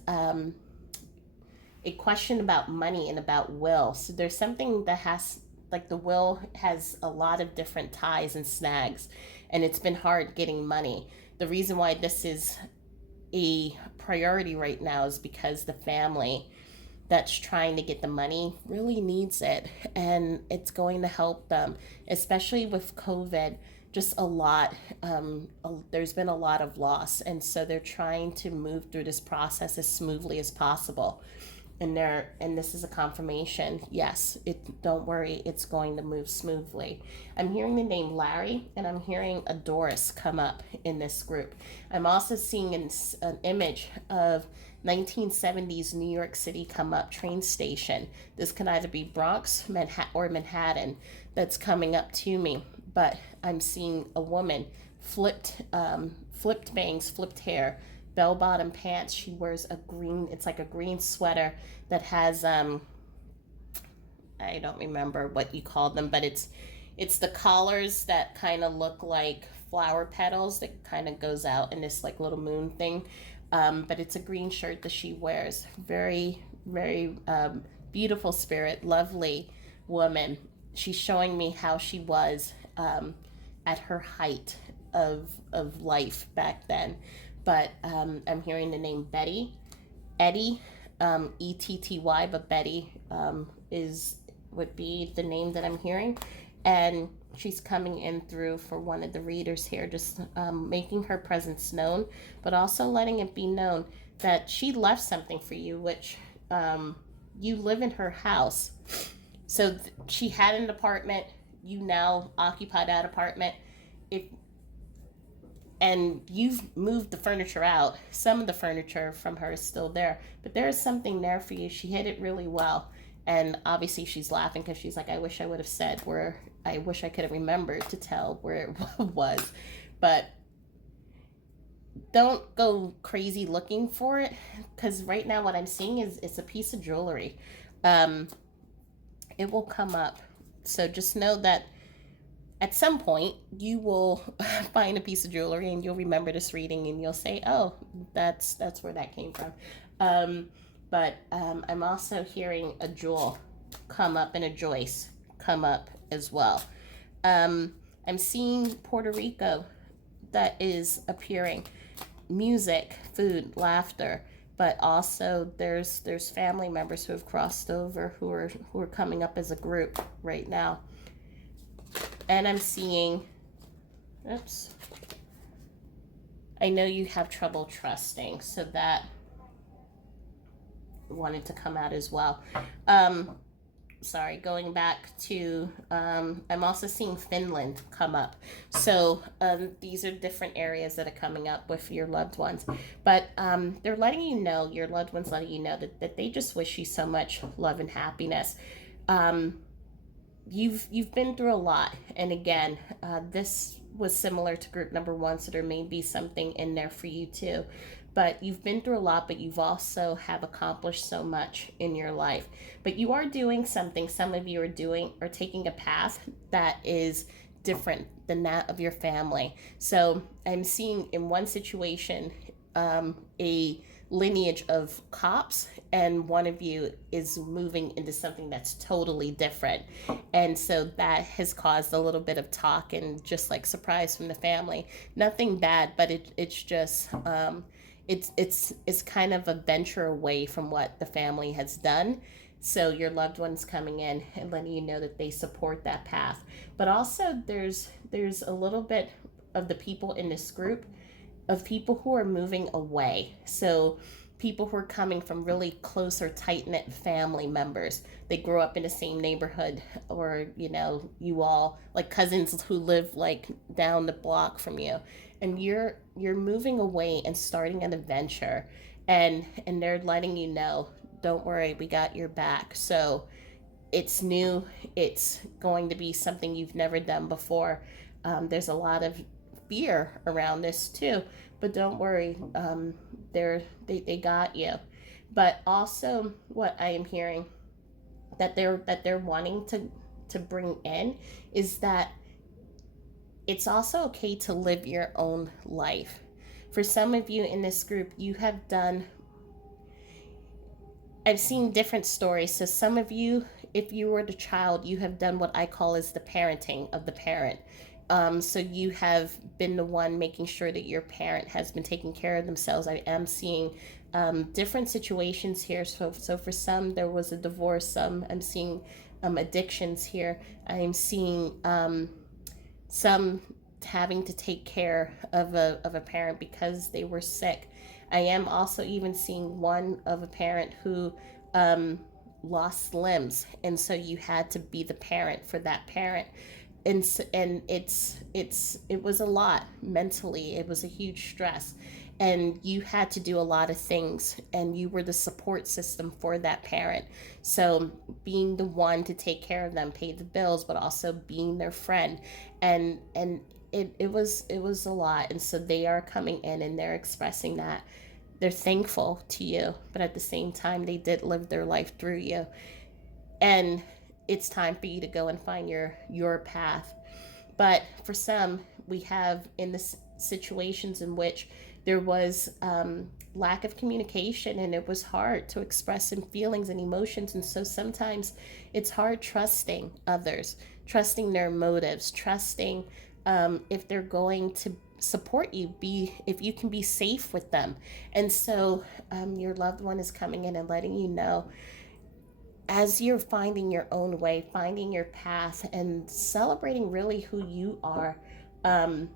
a question about money and about will. So there's something that has, like, the will has a lot of different ties and snags, and it's been hard getting money. The reason why this is a priority right now is because the family that's trying to get the money really needs it, and it's going to help them, especially with COVID. Just a lot, there's been a lot of loss, and so they're trying to move through this process as smoothly as possible. And this is a confirmation. Yes, don't worry, it's going to move smoothly. I'm hearing the name Larry, and I'm hearing a Doris come up in this group. I'm also seeing an image of 1970s New York City come up, train station. This can either be Bronx, or Manhattan that's coming up to me. But I'm seeing a woman, flipped bangs, flipped hair, bell-bottom pants. She wears it's like a green sweater that has I don't remember what you call them, but it's the collars that kind of look like flower petals that kind of goes out in this like little moon thing. But it's a green shirt that she wears. Very, very beautiful spirit, lovely woman. She's showing me how she was at her height of life back then. But I'm hearing the name Betty, Eddie, Etty, but Betty would be the name that I'm hearing, and she's coming in through for one of the readers here, just making her presence known, but also letting it be known that she left something for you, which you live in her house. So she had an apartment, you now occupy that apartment. And you've moved the furniture out. Some of the furniture from her is still there, but there is something there for you. She hid it really well. And obviously she's laughing because she's like, I wish I would have said where, I wish I could have remembered to tell where it was. But don't go crazy looking for it, because right now what I'm seeing is it's a piece of jewelry. It will come up. So just know that at some point you will find a piece of jewelry and you'll remember this reading and you'll say, oh, that's where that came from. But I'm also hearing a jewel come up and a Joyce come up as well. I'm seeing Puerto Rico that is appearing. Music, food, laughter. but also there's family members who have crossed over who are coming up as a group right now. And I'm seeing, oops, I know you have trouble trusting, so that wanted to come out as well. Sorry, going back to, I'm also seeing Finland come up. So these are different areas that are coming up with your loved ones. But they're letting you know, your loved ones letting you know that they just wish you so much love and happiness. Um, you've been through a lot. And again, this was similar to group number one, so there may be something in there for you too. But you've been through a lot, but you've also have accomplished so much in your life. But you are doing something, some of you are doing or taking a path that is different than that of your family. So I'm seeing in one situation a lineage of cops, and one of you is moving into something that's totally different. And so that has caused a little bit of talk and just like surprise from the family. Nothing bad, but it's just it's kind of a venture away from what the family has done. So your loved ones coming in and letting you know that they support that path. But also there's a little bit of the people in this group of people who are moving away. So people who are coming from really close or tight knit family members. They grew up in the same neighborhood, or you all like cousins who live like down the block from you, and you're moving away and starting an adventure, and they're letting you know, don't worry, we got your back. So it's new, it's going to be something you've never done before. There's a lot of fear around this too, but don't worry, they got you. But also, what I am hearing that they're wanting to bring in is that it's also okay to live your own life. For some of you in this group, you have done, I've seen different stories. So some of you, if you were the child, you have done what I call as the parenting of the parent. So you have been the one making sure that your parent has been taking care of themselves. I am seeing different situations here. So for some, there was a divorce. Some I'm seeing addictions here. I'm seeing some having to take care of a parent because they were sick. I am also even seeing one of a parent who lost limbs, and so you had to be the parent for that parent. And it was a lot mentally. It was a huge stress, and you had to do a lot of things, and you were the support system for that parent. So being the one to take care of them, pay the bills, but also being their friend, and it was a lot. And so they are coming in and they're expressing that they're thankful to you, but at the same time they did live their life through you. And it's time for you to go and find your path. But for some, we have in the situations in which there was lack of communication, and it was hard to express some feelings and emotions. And so sometimes it's hard trusting others, trusting their motives, trusting if they're going to support you, be if you can be safe with them. And so your loved one is coming in and letting you know, as you're finding your own way, finding your path, and celebrating really who you are, um,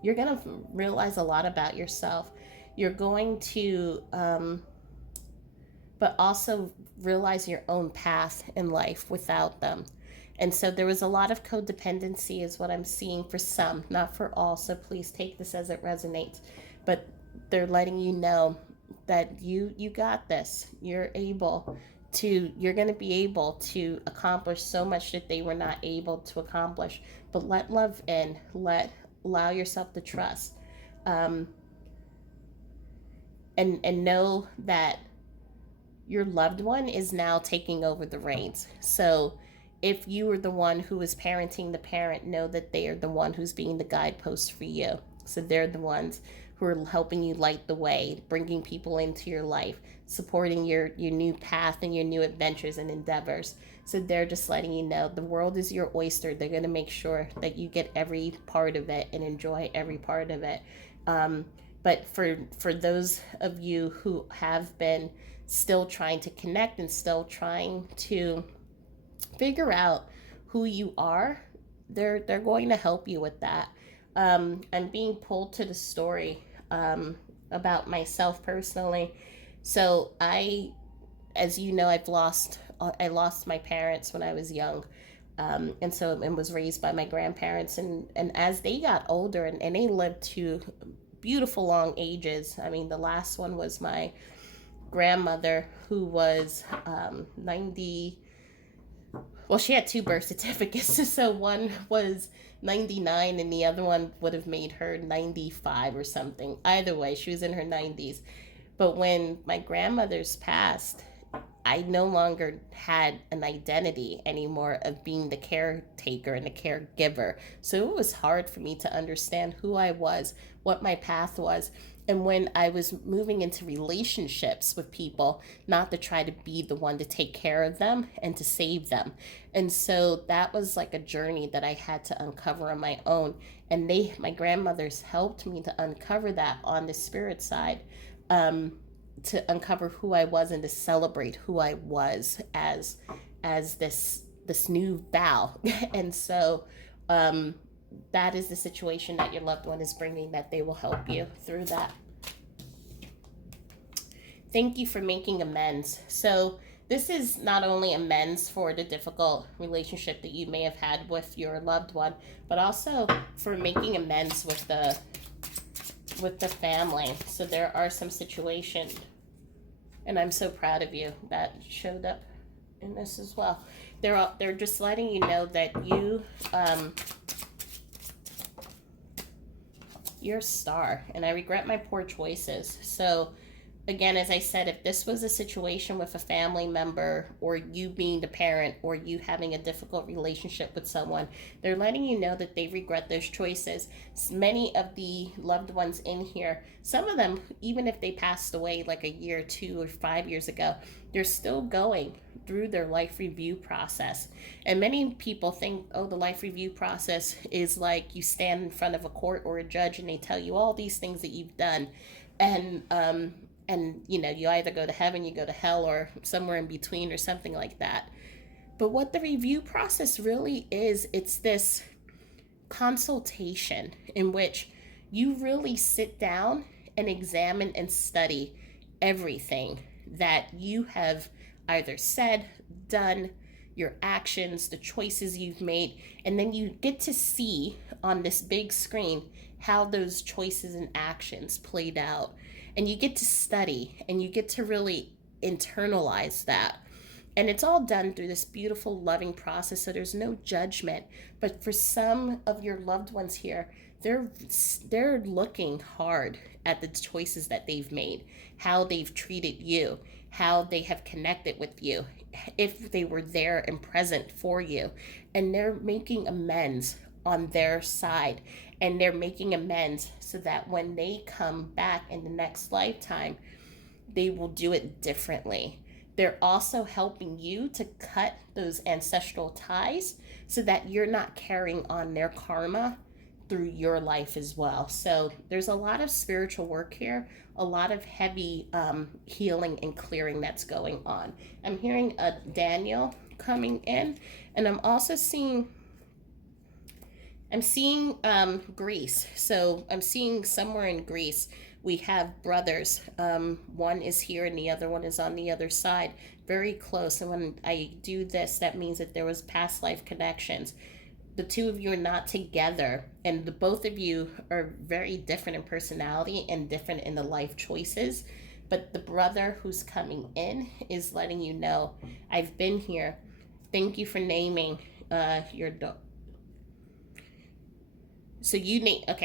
you're going to realize a lot about yourself. You're going to, but also realize your own path in life without them. And so there was a lot of codependency, is what I'm seeing for some, not for all. So please take this as it resonates. But they're letting you know that you got this. You're going to be able to accomplish so much that they were not able to accomplish. But let love in. Allow yourself to trust, and know that your loved one is now taking over the reins. So if you were the one who is parenting the parent, know that they are the one who's being the guidepost for you. So they're the ones who are helping you light the way, bringing people into your life, supporting your new path and your new adventures and endeavors. So they're just letting you know the world is your oyster. They're going to make sure that you get every part of it and enjoy every part of it. But for those of you who have been still trying to connect and still trying to figure out who you are, they're going to help you with that. I'm being pulled to the story about myself personally. So as you know, I lost my parents when I was young, and was raised by my grandparents, and as they got older and they lived to beautiful long ages. I mean, the last one was my grandmother who was 90. Well, she had two birth certificates, so one was 99 and the other one would have made her 95 or something. Either way, she was in her 90s. But when my grandmother's passed, I no longer had an identity anymore of being the caretaker and the caregiver. So it was hard for me to understand who I was, what my path was. And when I was moving into relationships with people, not to try to be the one to take care of them and to save them. And so that was like a journey that I had to uncover on my own. And my grandmothers helped me to uncover that on the spirit side. Um, to uncover who I was and to celebrate who I was as this new Val. And so um, that is the situation that your loved one is bringing, that they will help you through that. Thank you for making amends. So this is not only amends for the difficult relationship that you may have had with your loved one, but also for making amends with the family. So there are some situations, and I'm so proud of you, that showed up in this as well. They're just letting you know that you're a star, and I regret my poor choices. So again, as I said, if this was a situation with a family member, or you being the parent, or you having a difficult relationship with someone, they're letting you know that they regret those choices. Many of the loved ones in here, some of them, even if they passed away like a year, 2 or 5 years ago, they're still going through their life review process. And many people think, oh, the life review process is like you stand in front of a court or a judge and they tell you all these things that you've done. And you either go to heaven, you go to hell, or somewhere in between, or something like that. But what the review process really is, it's this consultation in which you really sit down and examine and study everything that you have either said, done, your actions, the choices you've made, and then you get to see on this big screen how those choices and actions played out. And you get to study and you get to really internalize that. And it's all done through this beautiful, loving process. So there's no judgment. But for some of your loved ones here, they're looking hard at the choices that they've made, how they've treated you, how they have connected with you, if they were there and present for you. And they're making amends on their side, and they're making amends so that when they come back in the next lifetime, they will do it differently. They're also helping you to cut those ancestral ties so that you're not carrying on their karma through your life as well. So there's a lot of spiritual work here, a lot of heavy healing and clearing that's going on. I'm hearing a Daniel coming in, and I'm also seeing Greece. So I'm seeing somewhere in Greece we have brothers. One is here and the other one is on the other side, very close. And when I do this, that means that there was past life connections. The two of you are not together, and the both of you are very different in personality and different in the life choices. But the brother who's coming in is letting you know, I've been here. Thank you for naming your dog. So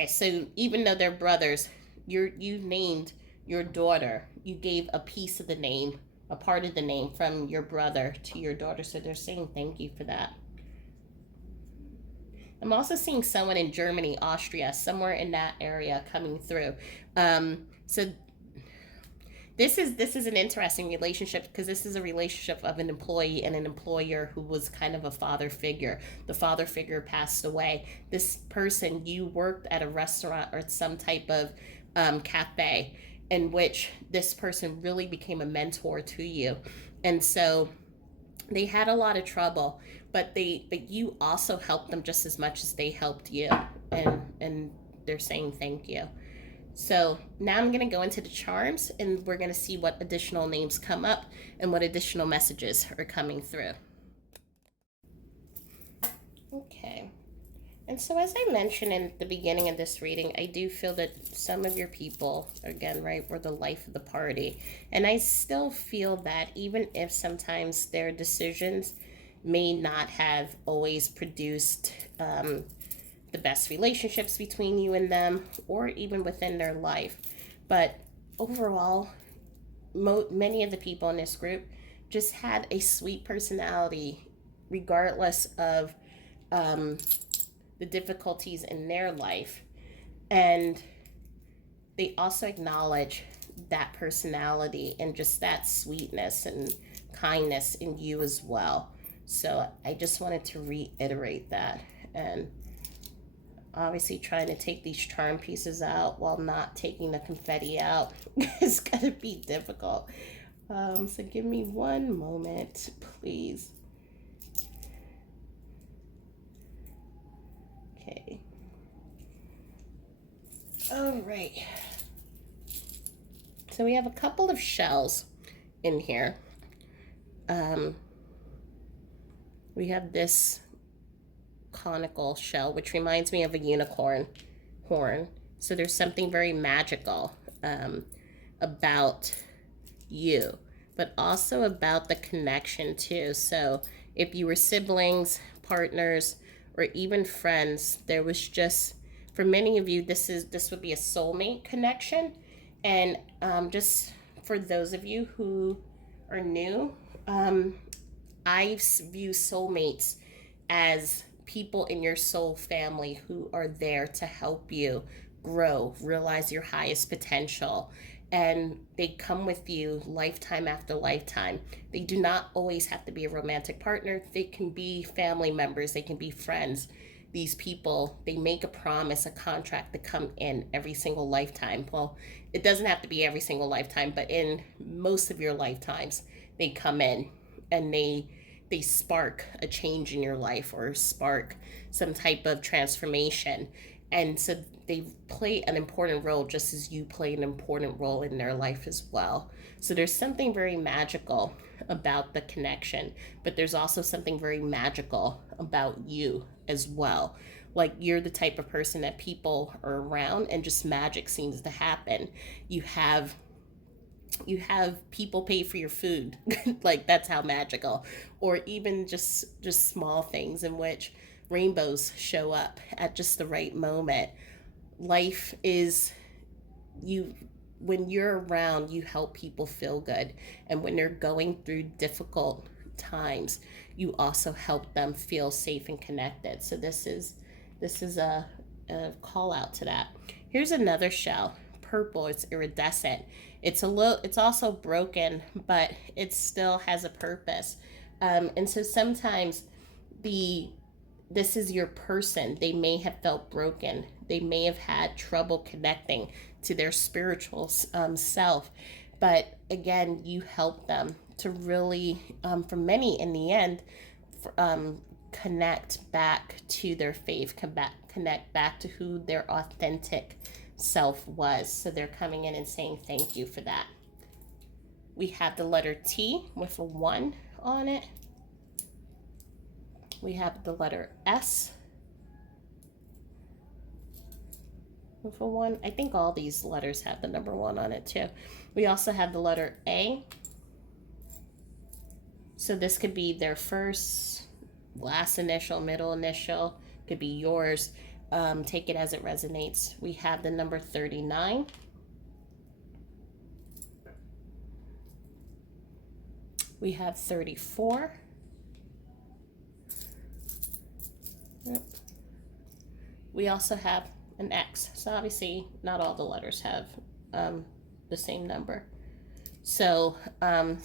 so even though they're brothers, you named your daughter. You gave a piece of the name, a part of the name from your brother to your daughter. So they're saying thank you for that. I'm also seeing someone in Germany, Austria, somewhere in that area coming through. So this is an interesting relationship, because this is a relationship of an employee and an employer who was kind of a father figure. The father figure passed away. This person, you worked at a restaurant or some type of cafe, in which this person really became a mentor to you. And so they had a lot of trouble, but you also helped them just as much as they helped you, and they're saying thank you. So now I'm going to go into the charms, and we're going to see what additional names come up and what additional messages are coming through. Okay. And so, as I mentioned in the beginning of this reading, I do feel that some of your people, again, right, were the life of the party. And I still feel that even if sometimes their decisions may not have always produced the best relationships between you and them, or even within their life, but overall, many of the people in this group just had a sweet personality, regardless of um, the difficulties in their life. And they also acknowledge that personality and just that sweetness and kindness in you as well. So I just wanted to reiterate that. And obviously, trying to take these charm pieces out while not taking the confetti out is going to be difficult. So give me one moment, please. Okay. All right. So we have a couple of shells in here. We have this conical shell, which reminds me of a unicorn horn. So there's something very magical about you, but also about the connection too. So if you were siblings, partners, or even friends, there was just, for many of you, this would be a soulmate connection. And just for those of you who are new, I view soulmates as people in your soul family who are there to help you grow, realize your highest potential. And they come with you lifetime after lifetime. They do not always have to be a romantic partner, they can be family members, they can be friends. These people, they make a promise, a contract to come in every single lifetime. Well, it doesn't have to be every single lifetime, but in most of your lifetimes, they come in and they spark a change in your life or spark some type of transformation. And so they play an important role just as you play an important role in their life as well. So there's something very magical about the connection, but there's also something very magical about you as well. Like you're the type of person that people are around and just magic seems to happen. You have people pay for your food. Like that's how magical. Or even just small things in which rainbows show up at just the right moment. Life is, you, when you're around, you help people feel good, and when they're going through difficult times, you also help them feel safe and connected. So this is a call out to that. Here's another shell, purple. It's iridescent. It's also broken, but it still has a purpose. And so sometimes the this is your person. They may have felt broken. They may have had trouble connecting to their spiritual self. But again, you help them to really, for many in the end, connect back to their faith, connect back to who their authentic self was. So they're coming in and saying thank you for that. We have the letter T with a 1 on it. We have the letter S with a 1. I think all these letters have the number 1 on it too. We also have the letter A. So this could be their first, last initial, middle initial, could be yours. Take it as it resonates. We have the number 39. We have 34. Yep. We also have an X. So obviously not all the letters have the same number. So I'm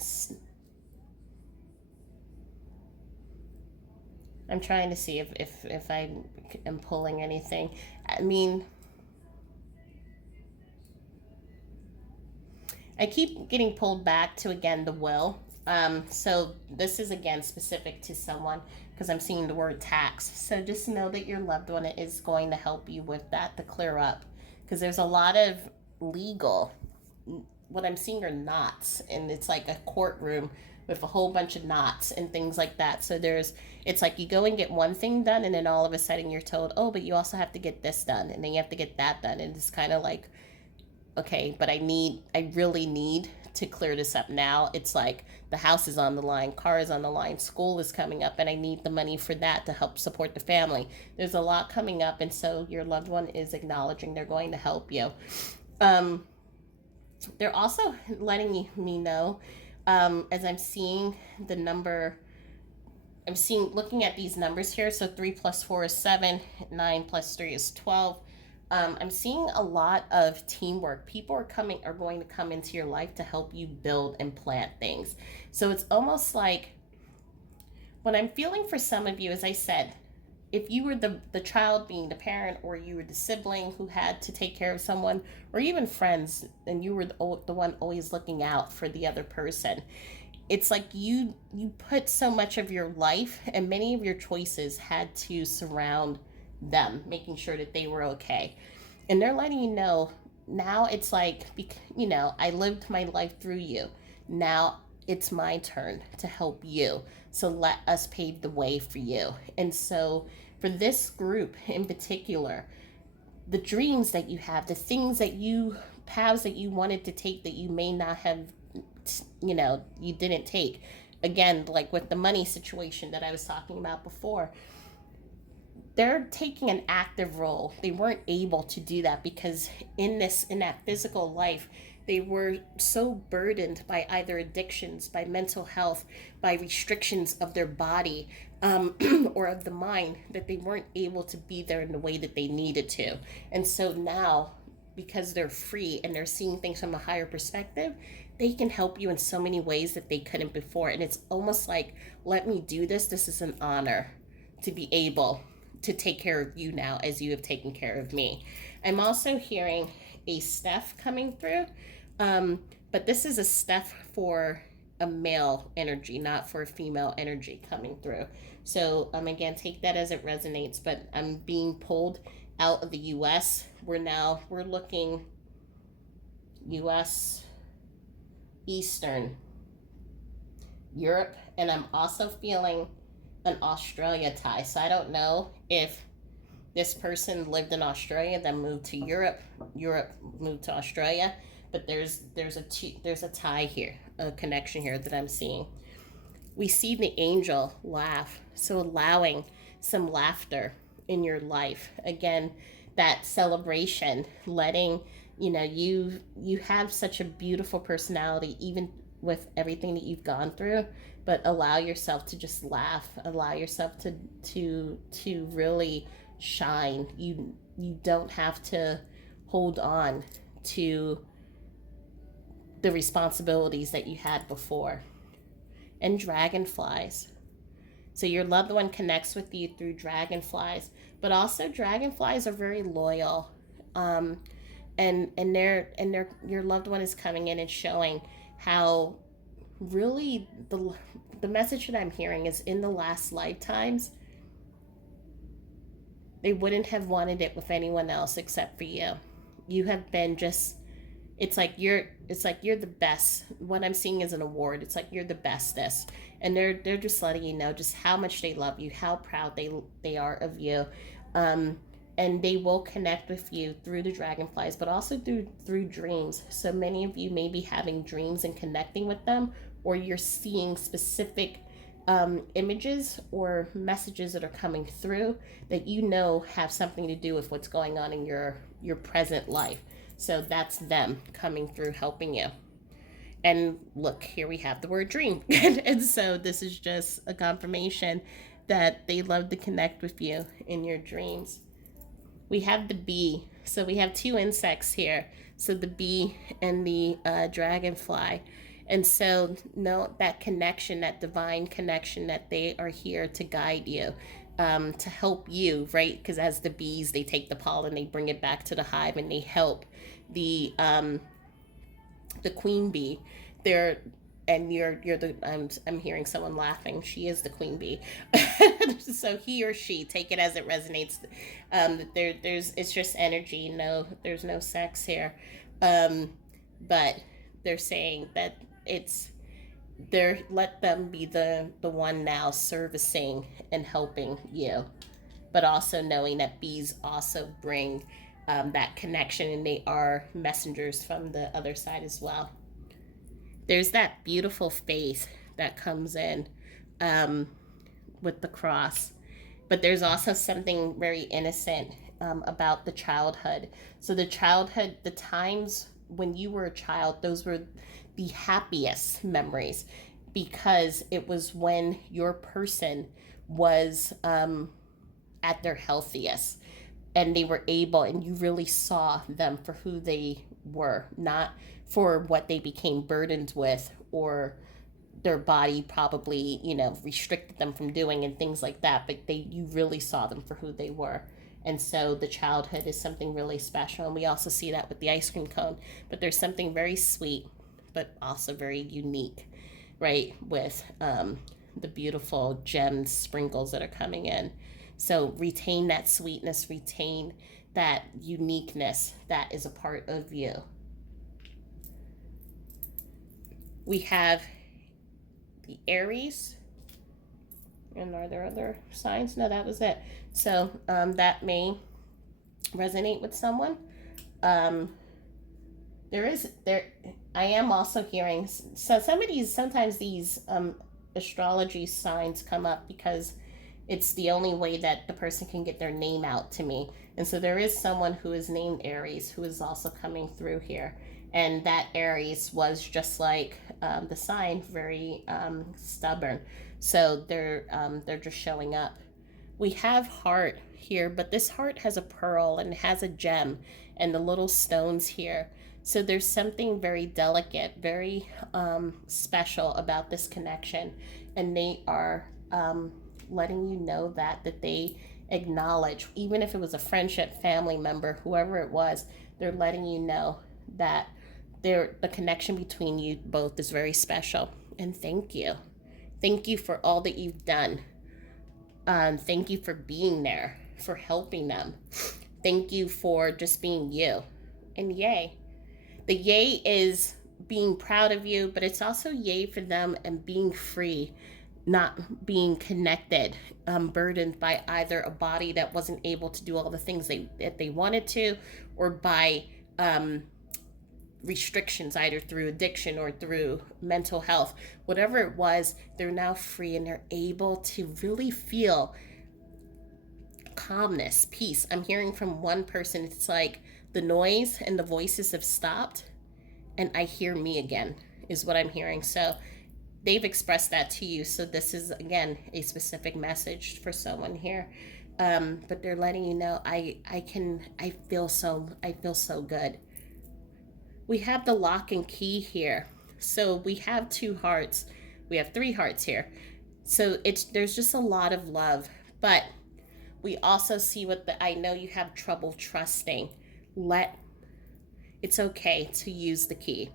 trying to see if I am pulling anything. I mean, I keep getting pulled back to again the will. So this is again specific to someone because I'm seeing the word tax. So just know that your loved one is going to help you with that to clear up because there's a lot of legal, what I'm seeing are knots, and it's like a courtroom with a whole bunch of knots and things like that. So it's like you go and get one thing done, and then all of a sudden you're told, oh, but you also have to get this done, and then you have to get that done, and it's kind of like, okay, but I really need to clear this up now. It's like the house is on the line, car is on the line, school is coming up, and I need the money for that to help support the family. There's a lot coming up, and so your loved one is acknowledging they're going to help you. Um, they're also letting me know, as I'm seeing the number, looking at these numbers here. So 3 plus 4 is 7, 9 plus 3 is 12. I'm seeing a lot of teamwork. People are going to come into your life to help you build and plant things. So it's almost like what I'm feeling for some of you, as I said, if you were the child being the parent, or you were the sibling who had to take care of someone, or even friends, and you were the one always looking out for the other person, it's like you put so much of your life and many of your choices had to surround them, making sure that they were okay. And they're letting you know now it's like, I lived my life through you. Now it's my turn to help you. So let us pave the way for you. And so for this group in particular, the dreams that you have, the things that paths that you wanted to take that you may not have, you didn't take. Again, like with the money situation that I was talking about before, they're taking an active role. They weren't able to do that because in that physical life, they were so burdened by either addictions, by mental health, by restrictions of their body, or of the mind, that they weren't able to be there in the way that they needed to. And so now, because they're free and they're seeing things from a higher perspective, they can help you in so many ways that they couldn't before. And it's almost like, let me do this. This is an honor to be able to take care of you now as you have taken care of me. I'm also hearing a Steph coming through, but this is a Steph for a male energy, not for a female energy coming through. So again, take that as it resonates, but I'm being pulled out of the US. We're looking US, Eastern, Europe, and I'm also feeling an Australia tie. So I don't know if this person lived in Australia, then moved to Europe, Europe moved to Australia, but there's a tie here, a connection here that I'm seeing. We see the angel laugh, so allowing some laughter in your life. Again, that celebration, letting you have such a beautiful personality, even with everything that you've gone through, but allow yourself to just laugh, allow yourself to really shine. You don't have to hold on to the responsibilities that you had before. And dragonflies. So your loved one connects with you through dragonflies, but also dragonflies are very loyal. Um, and your loved one is coming in and showing how really the message that I'm hearing is, in the last lifetimes they wouldn't have wanted it with anyone else except for you. You have been just, it's like you're the best. What I'm seeing is an award. It's like you're the bestest. And they're just letting you know just how much they love you, how proud they are of you. And they will connect with you through the dragonflies, but also through dreams. So many of you may be having dreams and connecting with them, or you're seeing specific images or messages that are coming through that have something to do with what's going on in your present life. So that's them coming through, helping you. And look, here we have the word dream. And so this is just a confirmation that they love to connect with you in your dreams. We have the bee. So we have two insects here. So the bee and the dragonfly. And so know that connection, that divine connection, that they are here to guide you, to help you, right? Because as the bees, they take the pollen, they bring it back to the hive, and they help the the queen bee. They're and you're the I'm hearing someone laughing. She is the queen bee. So he or she, take it as it resonates. There's it's just energy. No, there's no sex here. Um, but they're saying that it's they're let them be the one now servicing and helping you, but also knowing that bees also bring that connection, and they are messengers from the other side as well. There's that beautiful faith that comes in um, with the cross, but there's also something very innocent about the childhood. So the childhood, the times when you were a child, those were the happiest memories, because it was when your person was at their healthiest, and they were able, and you really saw them for who they were, not for what they became burdened with, or their body probably, restricted them from doing and things like that, but you really saw them for who they were. And so the childhood is something really special, and we also see that with the ice cream cone. But there's something very sweet, but also very unique, right, with the beautiful gems, sprinkles that are coming in. So retain that sweetness, retain that uniqueness that is a part of you. We have the Aries. And are there other signs? No, that was it. So that may resonate with someone. Um, there. I am also hearing, so sometimes these astrology signs come up because it's the only way that the person can get their name out to me. And so there is someone who is named Aries who is also coming through here. And that Aries was just like the sign, very stubborn. So they're just showing up. We have heart here, but this heart has a pearl and has a gem and the little stones here. So there's something very delicate, very special about this connection. And they are letting you know that they acknowledge, even if it was a friendship, family member, whoever it was, they're letting you know that the connection between you both is very special. And thank you. Thank you for all that you've done. Thank you for being there, for helping them. Thank you for just being you. And yay. The yay is being proud of you, but it's also yay for them and being free, not being connected, burdened by either a body that wasn't able to do all the things that they wanted to, or by restrictions, either through addiction or through mental health. Whatever it was, they're now free and they're able to really feel calmness, peace. I'm hearing from one person, it's like the noise and the voices have stopped and I hear me again, is what I'm hearing. So they've expressed that to you. So this is, again, a specific message for someone here. But they're letting you know, I feel so good. We have the lock and key here. So we have 2 hearts. We have 3 hearts here. So there's just a lot of love. But we also see I know you have trouble trusting. It's okay to use the key.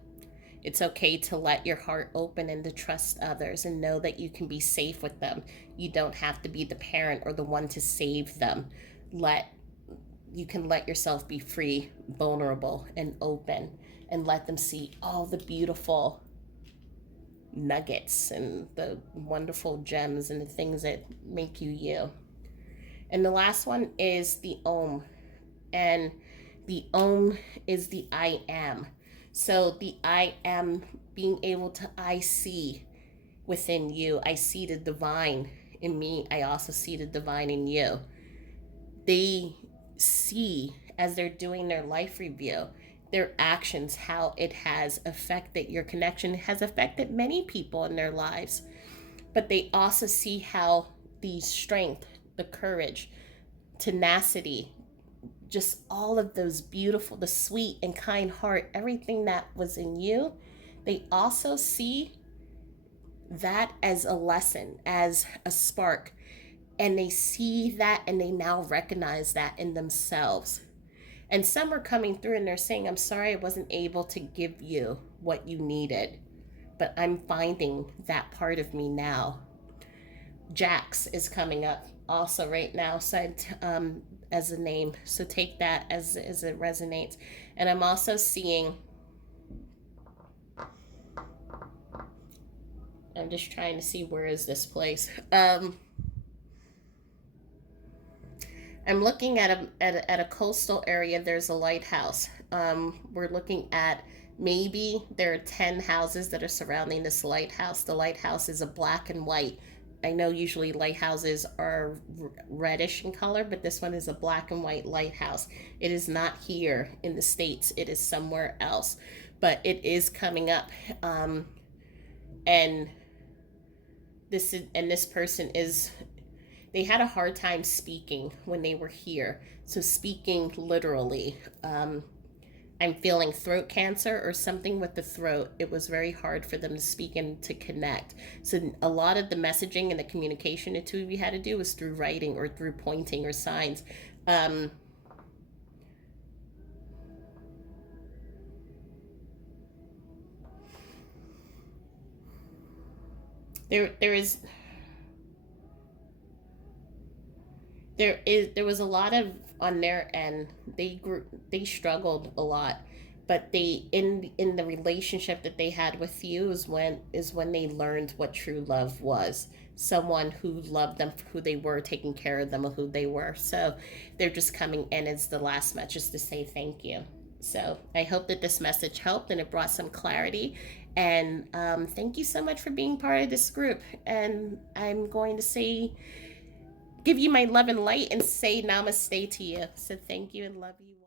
It's okay to let your heart open and to trust others and know that you can be safe with them. You don't have to be the parent or the one to save them. You can let yourself be free, vulnerable, and open, and let them see all the beautiful nuggets and the wonderful gems and the things that make you you. And the last one is the Om. And the Om is the I am. So the I am, being able to, I see within you. I see the divine in me. I also see the divine in you. They see, as they're doing their life review, their actions, how it has affected your connection. It has affected many people in their lives. But they also see how the strength, the courage, tenacity, just all of those beautiful, the sweet and kind heart, everything that was in you, they also see that as a lesson, as a spark. And they see that and they now recognize that in themselves. And some are coming through and they're saying, I'm sorry I wasn't able to give you what you needed. But I'm finding that part of me now. Jax is coming up also right now, so as a name. So take that as it resonates. And I'm also seeing. I'm just trying to see where is this place. I'm looking at a coastal area. There's a lighthouse. We're looking at maybe there are 10 houses that are surrounding this lighthouse. The lighthouse is a black and white. I know usually lighthouses are reddish in color, but this one is a black and white lighthouse. It is not here in the States, it is somewhere else, but it is coming up. And this person is, they had a hard time speaking when they were here. So speaking literally, I'm feeling throat cancer or something with the throat. It was very hard for them to speak and to connect. So a lot of the messaging and the communication the two of you had to do was through writing or through pointing or signs. There is there was a lot of, on their end, they struggled a lot, but they, in the relationship that they had with you is when they learned what true love was. Someone who loved them for who they were, taking care of them of who they were. So they're just coming in as the last message to say thank you. So I hope that this message helped and it brought some clarity. And thank you so much for being part of this group. And I'm going to say, give you my love and light and say namaste to you. So thank you and love you.